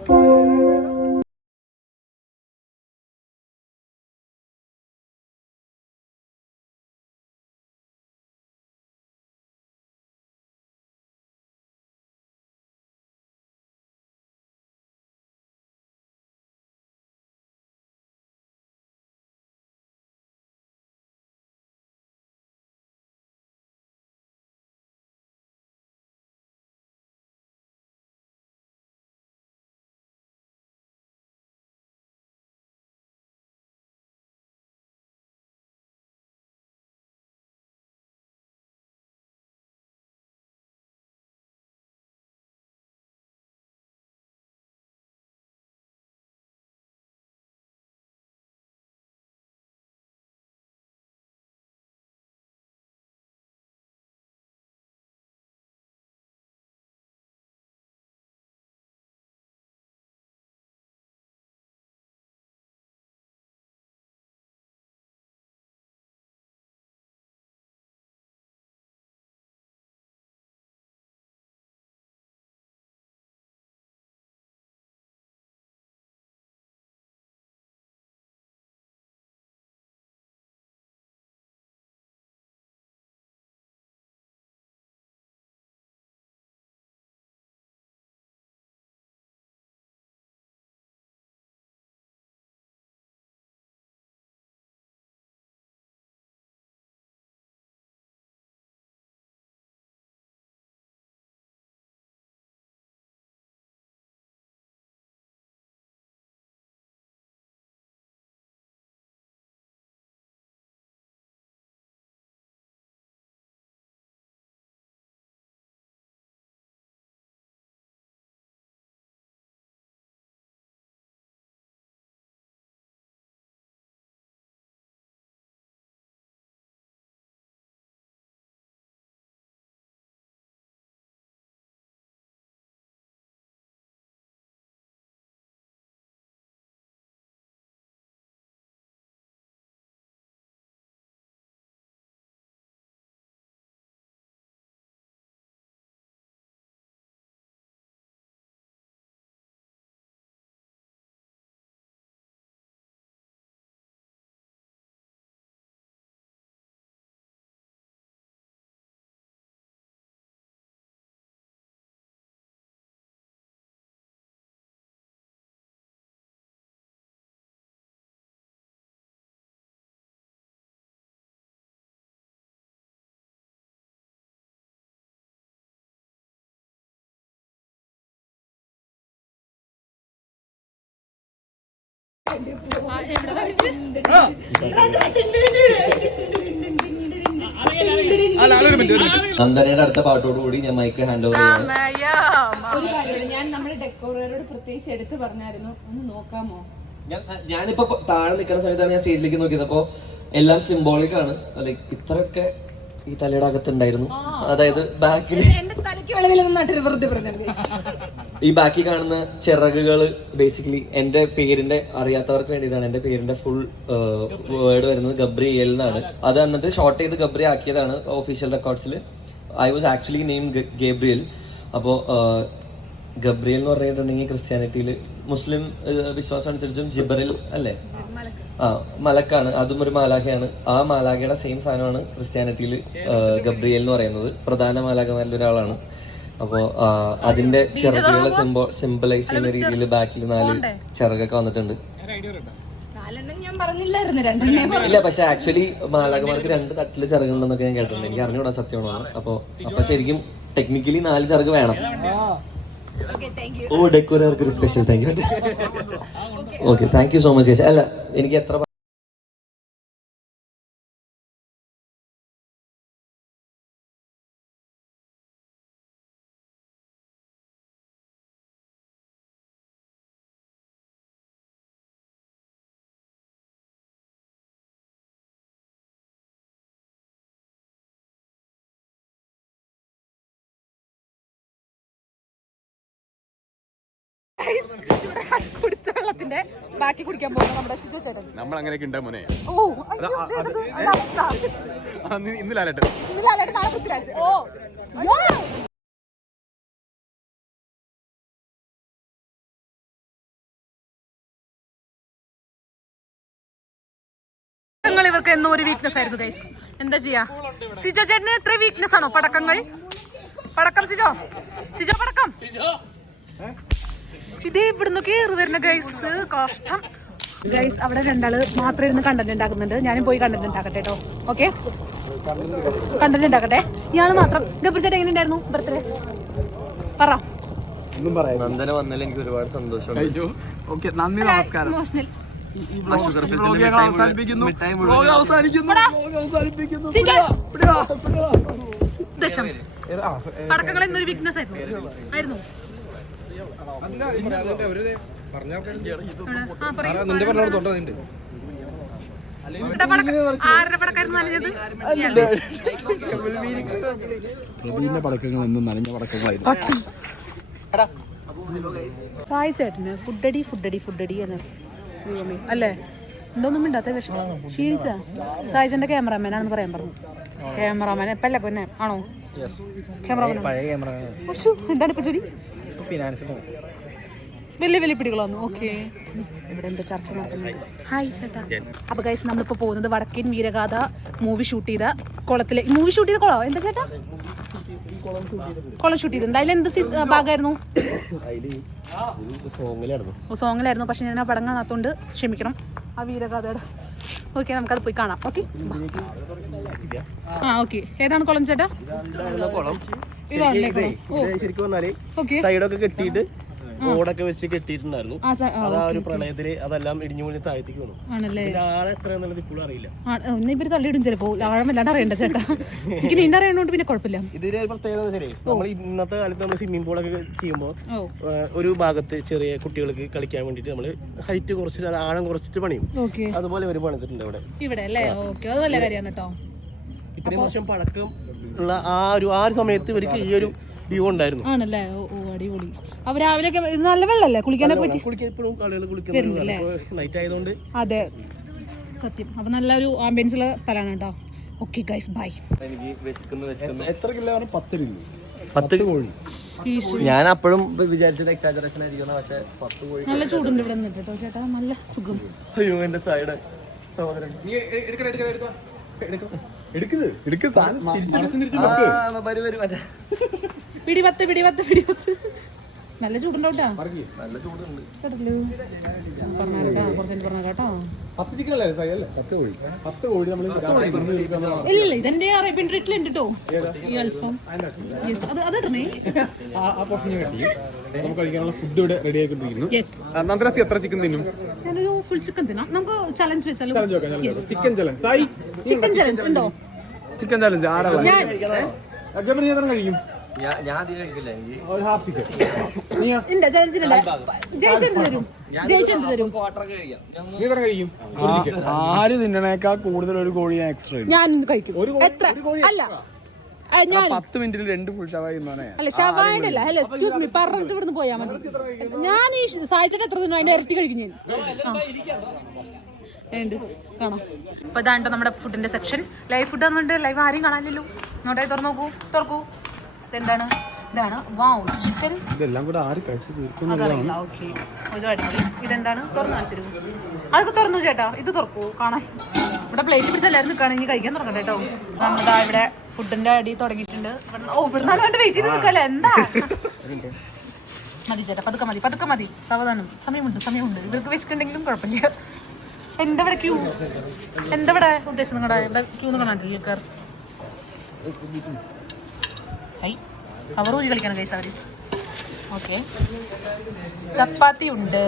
നന്ദനയുടെ അടുത്ത പാട്ടോടുകൂടി ഞാൻ മൈക്ക് ഹാൻഡ് ഓവർ ചെയ്യാം. ഒരു കാര്യമാണ്, ഞാൻ നമ്മുടെ ഡെക്കോറേറ്ററോട് പ്രത്യേകിച്ച് എടുത്ത് പറഞ്ഞായിരുന്നു, ഒന്ന് നോക്കാമോ? ഞാനിപ്പോ താഴെ നിൽക്കുന്ന സമയത്താണ് ഞാൻ സ്റ്റേജിലേക്ക് നോക്കിയത്. അപ്പോ എല്ലാം സിംബോളിക് ആണ്. ലൈക്ക് ഇത്രയൊക്കെ ഈ തലയുടെ അകത്തുണ്ടായിരുന്നു. അതായത് ബാക്കിൽ എന്റെ തലയ്ക്ക് വെള്ളത്തിൽ നട്ടൊരു വെറുതെ പറഞ്ഞത്. ഈ ബാക്കി കാണുന്ന ചിറകുകൾ ബേസിക്കലി എൻ്റെ പേരിന്റെ അറിയാത്തവർക്ക് വേണ്ടിയിട്ടാണ്. എൻ്റെ പേരിന്റെ ഫുൾ വേർഡ് വരുന്നത് ഗബ്രിയേൽ എന്നാണ്. അത് എന്നിട്ട് ഷോർട്ട് ചെയ്ത് ഗബ്രി ആക്കിയതാണ് ഒഫീഷ്യൽ റെക്കോർഡ്സിൽ. I was actually name Gabriel. അപ്പോൾ ഗബ്രിയേൽ എന്ന് പറഞ്ഞിട്ടുണ്ടെങ്കിൽ ക്രിസ്ത്യാനിറ്റിയിൽ മുസ്ലിം വിശ്വാസം അനുസരിച്ചും ജിബ്രിൽ അല്ലേ, മലക്കാണ്, അതും ഒരു മാലാഖയാണ്. ആ മാലാഖയുടെ സെയിം സാധനമാണ് ക്രിസ്ത്യാനിറ്റിയിൽ ഗബ്രിയേൽ എന്ന് പറയുന്നത്. പ്രധാന മാലാഖമാരിൽ ഒരാളാണ്. അപ്പോൾ അതിന്റെ ചിറകുകളെ സിംബലൈസ് ചെയ്യുന്ന രീതിയിൽ ബാക്കിൽ 4 ചിറകൊക്കെ വന്നിട്ടുണ്ട്. ഞാൻ പറഞ്ഞില്ലായിരുന്നു, 2 ഇല്ല, പക്ഷെ ആക്ച്വലി മാലാഖമാർക്ക് 2 തട്ടില് ചിറകുണ്ടെന്നൊക്കെ ഞാൻ കേട്ടിട്ടുണ്ട്. എനിക്ക് അറിഞ്ഞൂടാ സത്യമാണോ. അപ്പൊ ശരിക്കും ടെക്നിക്കലി 4 ചിറക് വേണം. ഓ, ഡെക്കോർക്ക് ഒരു special thank you. Okay, thank you so much ചേച്ചി. അല്ല, എനിക്ക് എത്ര കുടിച്ച വെള്ളത്തിന്റെ ബാക്കി കുടിക്കാൻ പോകുന്നത് നമ്മുടെ സിജോ ചേട്ടൻ. നമ്മൾ അങ്ങനെയൊക്കെ ഉണ്ടാ മോനെ. ഓ, ഇന്ന് ലാലേട്ടൻ നാളെ പൃഥ്വിരാജ്. ഓ, ഇവർക്ക് എന്നും ഒരു വീക്ക്നെസ് ആയിരുന്നു ഗൈസ്. എന്താ ചെയ്യാ? സിജോ ചേട്ടന് ഇത്ര വീക്ക്നെസ് ആണോ പടക്കങ്ങൾ? പടക്കം സിജോ, സിജോ പടക്കം ഇതേ ഇവിടുന്ന് കേറി വരുന്ന ഗൈസ്. കഷ്ടം ഗൈസ്. അവിടെ 2 ആള് മാത്രം ഇരുന്ന് കണ്ടന്റ് ഉണ്ടാക്കുന്നുണ്ട്. ഞാനും പോയി കണ്ടന്റ് ഉണ്ടാക്കട്ടെ കേട്ടോ. ഓക്കെ, കണ്ടന്റ് ഉണ്ടാക്കട്ടെ. ഇയാള് മാത്രം. ഗബ്രി ചേട്ടൻ എങ്ങനെ ഉണ്ടായിരുന്നു ബർത്ത്ഡേ? പറ. നന്ദന വന്നാലും എനിക്ക് ഒരുപാട് സന്തോഷം. നന്ദി, നമസ്കാരം. ഇമോഷണൽ. പടക്കങ്ങൾ എന്നൊരു വീക്ക്നെസ് ആയിരുന്നു. പ്രവീണിന്റെ പടക്കങ്ങൾ എന്നും നനഞ്ഞ പടക്കങ്ങളായിരുന്നു. സായി ചേട്ടന് ഫുഡടി എന്ന് അല്ലേ? എന്തോന്നും മിണ്ടാത്ത വിഷമം ക്ഷീണിച്ച. സായി ചേട്ടന്റെ ക്യാമറാമാനാണെന്ന് പറയാൻ പറഞ്ഞു. ക്യാമറാമാൻ എപ്പല്ല കൊന്നെ ആണോ? ക്യാമറാമാൻ എന്താണ് ഇപ്പൊ ജോലി? വലിയ പിടികളാന്നു. ഓക്കെ, ഇവിടെ എന്തോ ചർച്ച നടക്കുന്നുണ്ട്. ഹായ് ചേട്ടാ. അപ്പൊ ഗൈസ്, നമ്മളിപ്പോ പോകുന്നത് വടക്കൻ വീരഗാഥ മൂവി ഷൂട്ട് ചെയ്ത കുളത്തിലെ. മൂവി ഷൂട്ട് ചെയ്ത കുളം എന്താ ചേട്ടാ? കുളം ഷൂട്ട് ചെയ്തിട്ടുണ്ട്. അതിൽ എന്ത് ഭാഗമായിരുന്നു? സോങ്ങിലായിരുന്നു. പക്ഷെ ഞാൻ ആ പടം കാണാത്തോണ്ട് ക്ഷമിക്കണം. ആ വീരഗാഥയുടെ. ഓക്കെ, നമുക്കത് പോയി കാണാം. Okay, okay. ഏതാണ് കുളം ചേട്ടാ? ശരിക്കും പറഞ്ഞാല് സൈഡൊക്കെ കെട്ടിയിട്ട് ഓടൊക്കെ വെച്ച് കെട്ടിയിട്ടുണ്ടായിരുന്നു. അത് ആ ഒരു പ്രളയത്തില് അതെല്ലാം ഇടിഞ്ഞു പൊളിഞ്ഞ് താഴത്തേക്ക് വന്നു. ആളെ എത്ര എന്നുള്ളത് ഇപ്പോഴും അറിയില്ല. ഇവര് തള്ളിയിടും ചിലപ്പോ. ആഴമല്ലാണ്ട് അറിയണ്ട ചേട്ടാ. എനിക്ക് നീന്ത അറിയണോണ്ട് പിന്നെ കുഴപ്പമില്ല. ഇതിന്റെ പ്രത്യേകത ശരി, നമ്മൾ ഇന്നത്തെ കാലത്ത് നമ്മൾ സ്വിമ്മിംഗ് പൂളൊക്കെ ചെയ്യുമ്പോൾ ഒരു ഭാഗത്ത് ചെറിയ കുട്ടികൾക്ക് കളിക്കാൻ വേണ്ടിട്ട് നമ്മള് ഹൈറ്റ് കുറച്ചിട്ട് ആഴം കുറച്ചിട്ട് പണിയും. അതുപോലെ ഒരു പണിതിട്ടുണ്ട് ഇവിടെ അല്ലേ? ഓക്കെ, അത് നല്ല കാര്യമാണ് കേട്ടോ. ഇത്രയും വർഷം പഴക്കം ഉള്ള ആ ഒരു സമയത്ത് ഇവർക്ക് ഈ ഒരു വ്യൂ ഉണ്ടായിരുന്നു. ആണല്ലേ? ഓ, അടിപൊളി. അപ്പൊ രാവിലെ നല്ല വെള്ളല്ലേ കുളിക്കാനൊക്കെ പറ്റി? നൈറ്റ് ആയതുകൊണ്ട്. അതെ, സത്യം. അപ്പൊ നല്ലൊരു ആംബിയൻസ് ഉള്ള സ്ഥലമാണ് കേട്ടോ. Okay guys, bye. എത്ര കിലോ? 10 കോഴി. ഞാൻ അപ്പോഴും വിചാരിച്ചത് എക്സാജറേഷൻ ആയിരിക്കും. പക്ഷെ 10 കോഴി. നല്ല ചൂടുണ്ട് ഇവിടെ നിന്നിട്ട് കേട്ടോ ചേട്ടാ. നല്ല സുഖം. അയ്യോ, എന്റെ സൈഡ് സഹോദരൻ. പിടിപത്ത്. നല്ല ചൂടുണ്ടോട്ടാ. നല്ല ചൂടുണ്ട്. ഇല്ല, ഇതെന്റെ അറേബ്യൻ ട്രീറ്റിലുണ്ട് കേട്ടോ. ഈ അൽഫാം അതിടണേ. എത്ര ചിക്കൻ തിന്നും? ഞാനൊരു ഫുൾ ചിക്കൻ തിന്നാം. നമുക്ക് ചലഞ്ച് വെച്ചാലോ? ചിക്കൻ ചലഞ്ച് ഉണ്ടോ? ചിക്കൻ ചലഞ്ച് ഞാൻ കഴിയും. ഞാൻ അധികം കഴിക്കില്ല എനിക്ക് ഒരു ഹാഫ് ചിക്കൻ. നീ ക്വാർട്ടറൊക്കെ കഴിക്കാം. നീ എത്ര കഴിക്കും? ആര് തിന്നണേക്കാൾ കൂടുതൽ ഒരു കോഴി ഞാൻ എക്സ്ട്രാ ഞാൻ കഴിക്കും. എത്ര അല്ല ഞാൻ 10 മിനിറ്റിൽ 2 ഫുൾ ഷവായി തിന്നാണ് ഞാൻ. അല്ല ഷവായുടെ അല്ല. ഹലോ എക്സ്ക്യൂസ് മീ, പറഞ്ഞിട്ട് ഇവിടുന്ന് പോയാൽ മതി. ഞാൻ ഈ സാധിച്ചിട്ട് എത്ര തിന്നു അതിന്റെ ഇരട്ടി കഴിക്കും ഞാൻ. ഉണ്ട് കാണാം. അപ്പൊ ഇതാണ്ടോ നമ്മുടെ ഫുഡിന്റെ സെക്ഷൻ. ലൈവ് ഫുഡ് ആണെന്നുണ്ട്. ലൈവ് ആരെയും കാണാനില്ലല്ലോ. നോട്ടെ തുറക്കൂ. ഇതെന്താണ്? ഇതാണ് വാവ് ചിക്കൻ. ഇതെല്ലാം കൂടെ ആര് കഴിച്ചു തീർക്കും? അതറിയില്ല. ഓക്കെ, ഇത് അടിപൊളി. ഇതെന്താണ്? തുറന്നു കാണിച്ചിരുന്നു. അതൊക്കെ തുറന്നു ചേട്ടാ. ഇത് തുറക്കൂ കാണാൻ. ഇവിടെ പ്ലേറ്റ് പിടിച്ച് എല്ലാവരും നിൽക്കുകയാണെങ്കിൽ കഴിക്കാൻ തുടങ്ങട്ടെ കേട്ടോ. നമ്മളിതാ ഇവിടെ ഫുഡിന്റെ അടി തുടങ്ങിയിട്ടുണ്ട്. ഇവിടുന്ന് വെയിറ്റ് ചെയ്ത് നിൽക്കല്ലേ എന്താ. മതി ചേട്ടാ, പതുക്കെ മതി. സാവധാനം, സമയമുണ്ട്. ഇവർക്ക് വിശക്കുണ്ടെങ്കിലും കുഴപ്പമില്ല. എന്താ ക്യൂ? എന്താ ഉദ്ദേശം നിങ്ങളുടെ ഇവിടെ ക്യൂ എന്ന് കാണാണ്ടില്ല കേർ. ഹൈ അവർ ഊരി കളിക്കണം കൈസ് അവർ. ഓക്കെ, ചപ്പാത്തി ഉണ്ട്.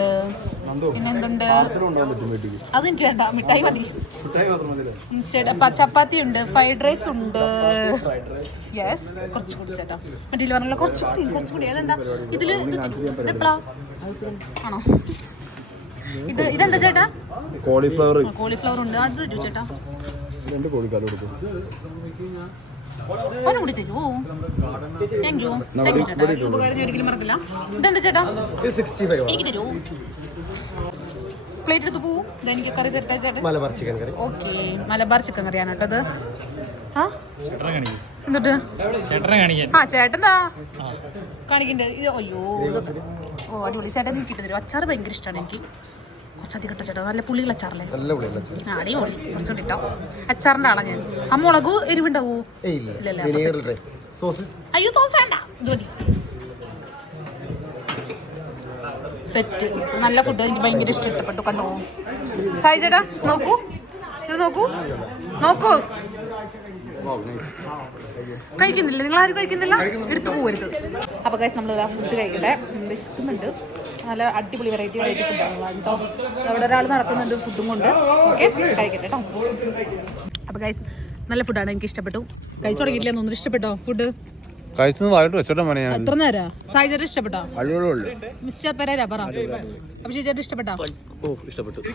പിന്നെ എന്തുണ്ട്? അതെനിക്ക് വേണ്ട, മിഠായി മതി. ചപ്പാത്തി ഉണ്ട്, ഫ്രൈഡ് റൈസ് ഉണ്ട്. യെസ്, കുറച്ചുകൂടി ചേട്ടാ. മറ്റേ പറഞ്ഞല്ലോ കുറച്ചുകൂടി. അതെന്താ ഇതില്? എപ്പോഴാ ആണോ? ഇതെന്താ ചേട്ടാ? കോളിഫ്ലവർ ഉണ്ട്. അത് തരൂ ചേട്ടാ. 2 കോഴിക്കാല് കൊടുക്കും. ഒന്നും കൂടി തരുമോ? താങ്ക് യു ചേട്ടാ. ഉപകാരം ഞാൻ ഒരിക്കലും മറക്കില്ല. ഇതെന്താ ചേട്ടാ? എനിക്ക് തരൂ. പ്ലേറ്റ് എടുത്ത് പോവും. എനിക്ക് കറി തരട്ടെ ചേട്ടൻ. മലബാർ ചിക്കൻ കറി. ഓക്കെ, മലബാർ ചിക്കൻ കറിയാണ് കേട്ടോ ഇത്. എന്നിട്ട് ചേട്ടന്താ കാണിക്കണ്ടേ? ഇത് അയ്യോ ഇതൊക്കെ അടിപൊളി. ചേട്ടൻ കിട്ടി തരും. അച്ചാർ ഭയങ്കര ഇഷ്ടമാണ് എനിക്ക്. കുറച്ചധികം ഇട്ടോ ചേട്ടാ. നല്ല പുളിയുള്ള അച്ചാറല്ലേ? അടിപൊളി. കുറച്ചുകൂടി ഇട്ടോ. അച്ചാറിന്റെ ആളാ ഞാൻ. ആ മുളക് എരിവുണ്ടാവോ? ഇല്ലല്ലേ. അയ്യോ സോസ് വേണ്ട, ഇത് മതി. സെറ്റ്. നല്ല ഫുഡ്. എനിക്ക് ഭയങ്കര ഇഷ്ടപ്പെട്ടു. കണ്ടോ സായി ചേട്ടാ? ഇത് നോക്കൂ. കഴിക്കുന്നില്ല? നിങ്ങൾ ആരും കഴിക്കുന്നില്ല? എടുത്തു പോകരുത്. അപ്പോൾ ഗൈസ് നമ്മൾ ഫുഡ് കഴിക്കട്ടെ. വിശക്കുന്നുണ്ട്. നല്ല അടിപൊളി വെറൈറ്റി ഫുഡാണ് കേട്ടോ. അവിടെ ഒരാൾ നടക്കുന്നുണ്ട് ഫുഡും കൊണ്ട്. ഓക്കെ, കഴിക്കട്ടെ കേട്ടോ. അപ്പോൾ ഗൈസ് നല്ല ഫുഡാണ്. എനിക്ക് ഇഷ്ടപ്പെട്ടു. കഴിച്ചു തുടങ്ങിയിട്ടില്ല തോന്നുന്നു. ഇഷ്ടപ്പെട്ടോ ഫുഡ്? കഴിച്ചു വായിട്ട് വെച്ചോട്ടെ മോനെ. ഞാൻ എത്ര നേരം സായി ചേട്ടൻ ഇഷ്ടപ്പെട്ടോ? മിസ്റ്റർ പെരേര പറ. അപ്പൊ ചേട്ടൻ ഇഷ്ടപ്പെട്ടോ?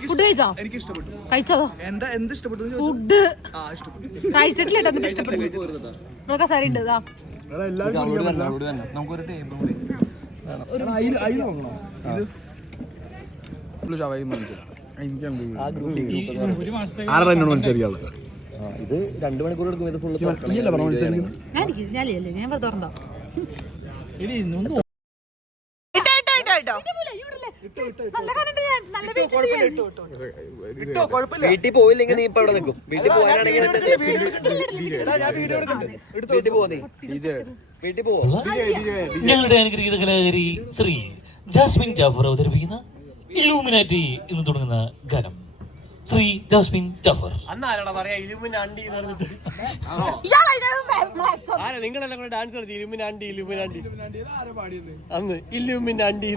ഫുഡ് കഴിച്ചോ? കഴിച്ചോ? ഫുഡ് കഴിച്ചിട്ടില്ല. എന്നിട്ട് ഇഷ്ടപ്പെട്ടു. ഇവിടെ കസാരി ഉണ്ട്. ഇത് 2 മണിക്കൂർ എടുക്കും. ഇത് ഫുള്ള് ഞാൻ വെറുതെ പറഞ്ഞോ. വീട്ടിൽ പോയില്ലെങ്കിൽ നീ ഇപ്പൊ അവിടെ നിൽക്കും. വീട്ടിൽ പോകാനാണെങ്കിൽ വീട്ടിൽ പോവോ? ഞങ്ങളുടെ അനുഗ്രഹീത കലാകാരി ശ്രീ ജാസ്മിൻ ജാഫർ അവതരിപ്പിക്കുന്ന ഇലൂമിനാറ്റി എന്ന് തുടങ്ങുന്ന ഗാനം. ശ്രീ ജാസ്മിൻ ജാഫർ. അന്നാരാടാ പറയാ ഇലുമിനാണ്ടി എന്ന് പറഞ്ഞിട്ട്? നിങ്ങളെല്ലാം കൂടെ ഡാൻസ് കളിച്ചു. ഇലുമിനാണ്ടി അന്ന് ഇലുമിനാണ്ടി.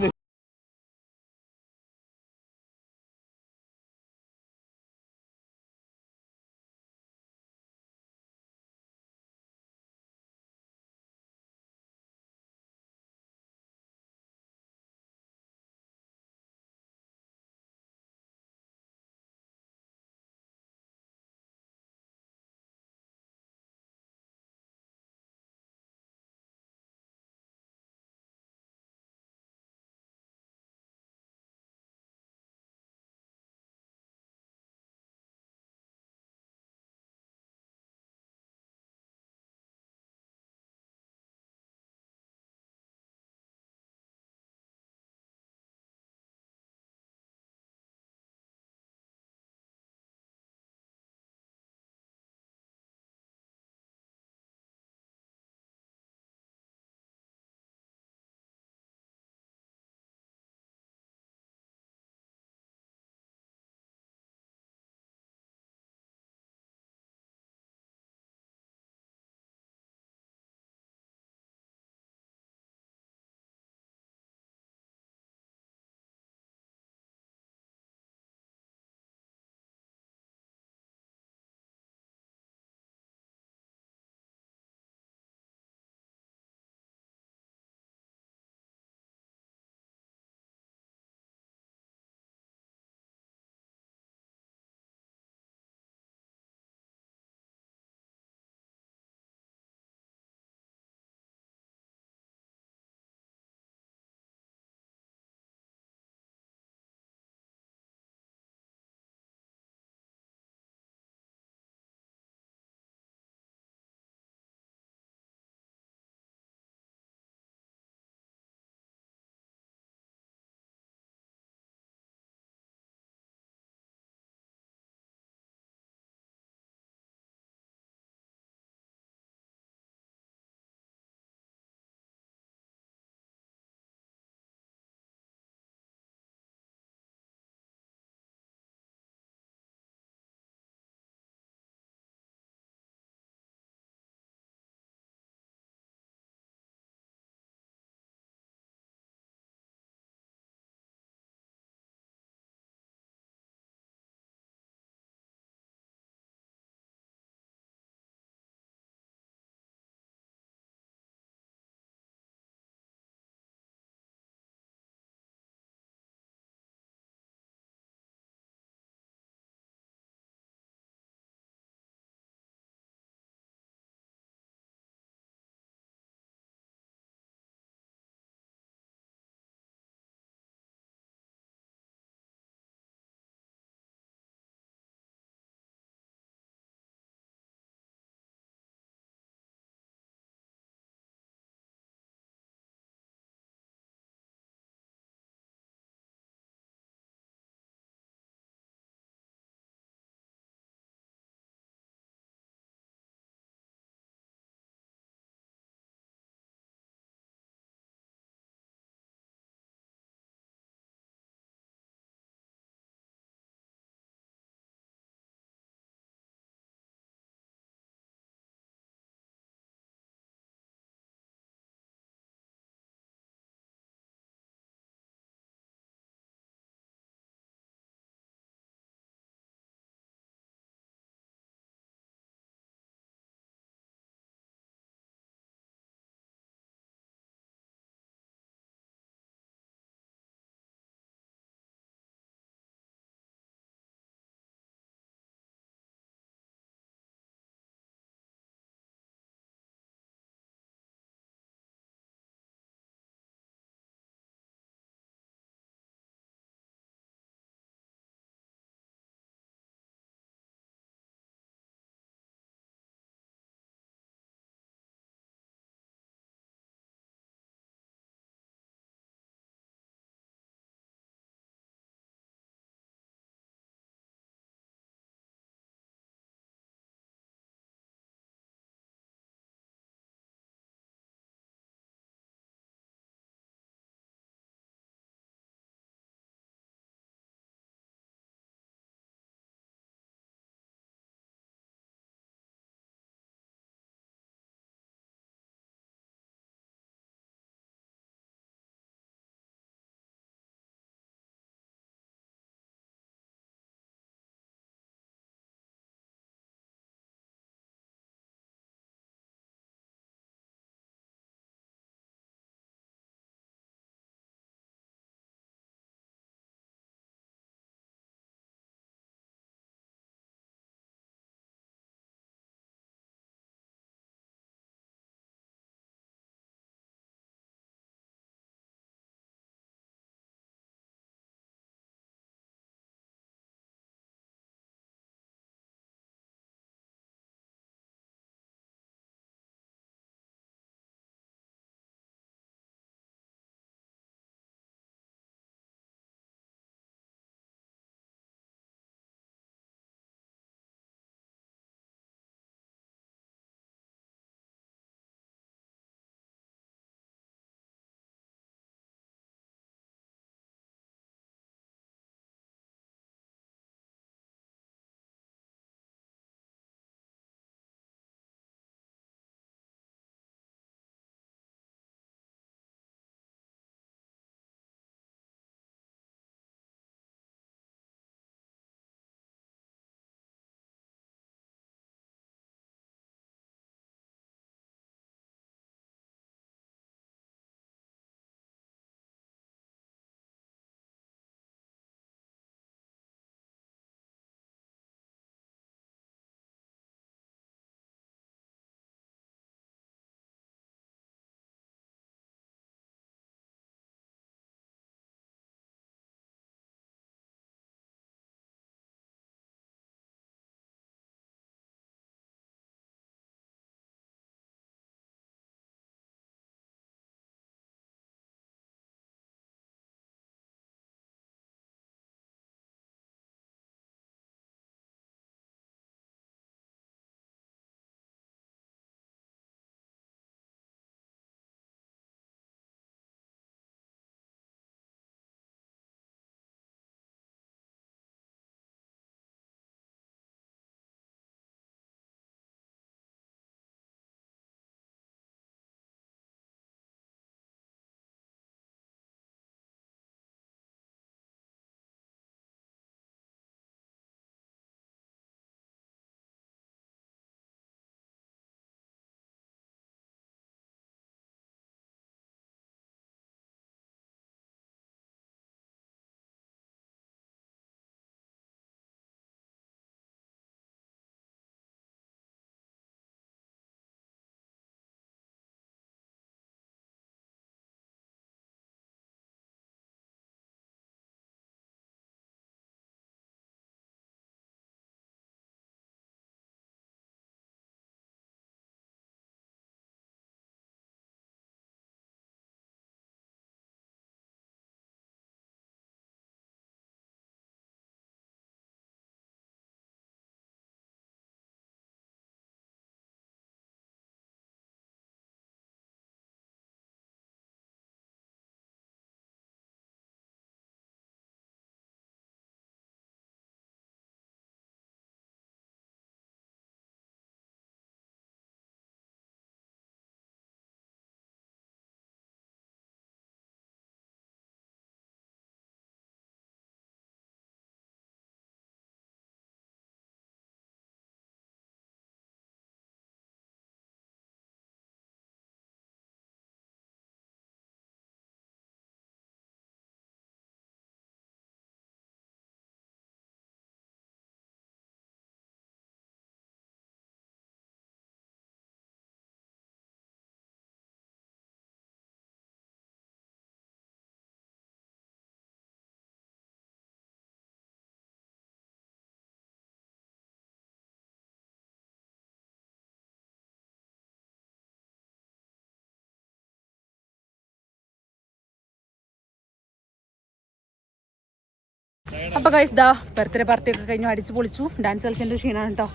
അപ്പോൾ ഗൈസ് ദാ ബർത്ത്ഡേ പാർട്ടിയൊക്കെ കഴിഞ്ഞു, അടിച്ച് പൊളിച്ചു. ഡാൻസ് കളിച്ചതിൻ്റെ ക്ഷീണമാണ് കേട്ടോ.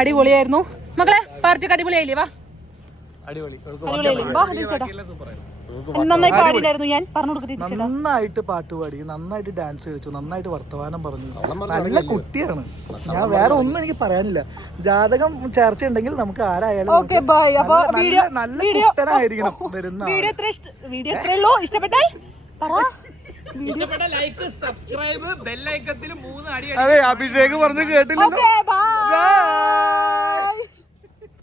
അടിപൊളിയായിരുന്നു മക്കളെ, പാർട്ടിയൊക്കെ അടിപൊളിയായില്ലേ? വാ അടിപൊളിയായില്ലേ? വാ ചേട്ടാ, നന്നായി പാടിയില്ലായിരുന്നു ഞാൻ പറഞ്ഞു കൊടുക്കട്ടെ. നന്നായിട്ട് പാട്ട് പാടി, നന്നായിട്ട് ഡാൻസ് കളിച്ചു, നന്നായിട്ട് വർത്തമാനം പറഞ്ഞു. നല്ല കുട്ടിയാണ്. ഞാൻ വേറെ ഒന്നും എനിക്ക് പറയാനില്ല. ജാതകം ചർച്ച ഉണ്ടെങ്കിൽ നമുക്ക് ആരായാലും നല്ല കുട്ടനായിരിക്കണം വരുന്ന. വീഡിയോ എത്രയുള്ളൂ? ഇഷ്ടപ്പെട്ടാൽ ലൈക്ക് സബ്സ്ക്രൈബ് ബെൽ ഐക്കത്തിൽ 3 അടി. അതെ, അഭിഷേക് പറഞ്ഞു കേട്ടില്ല.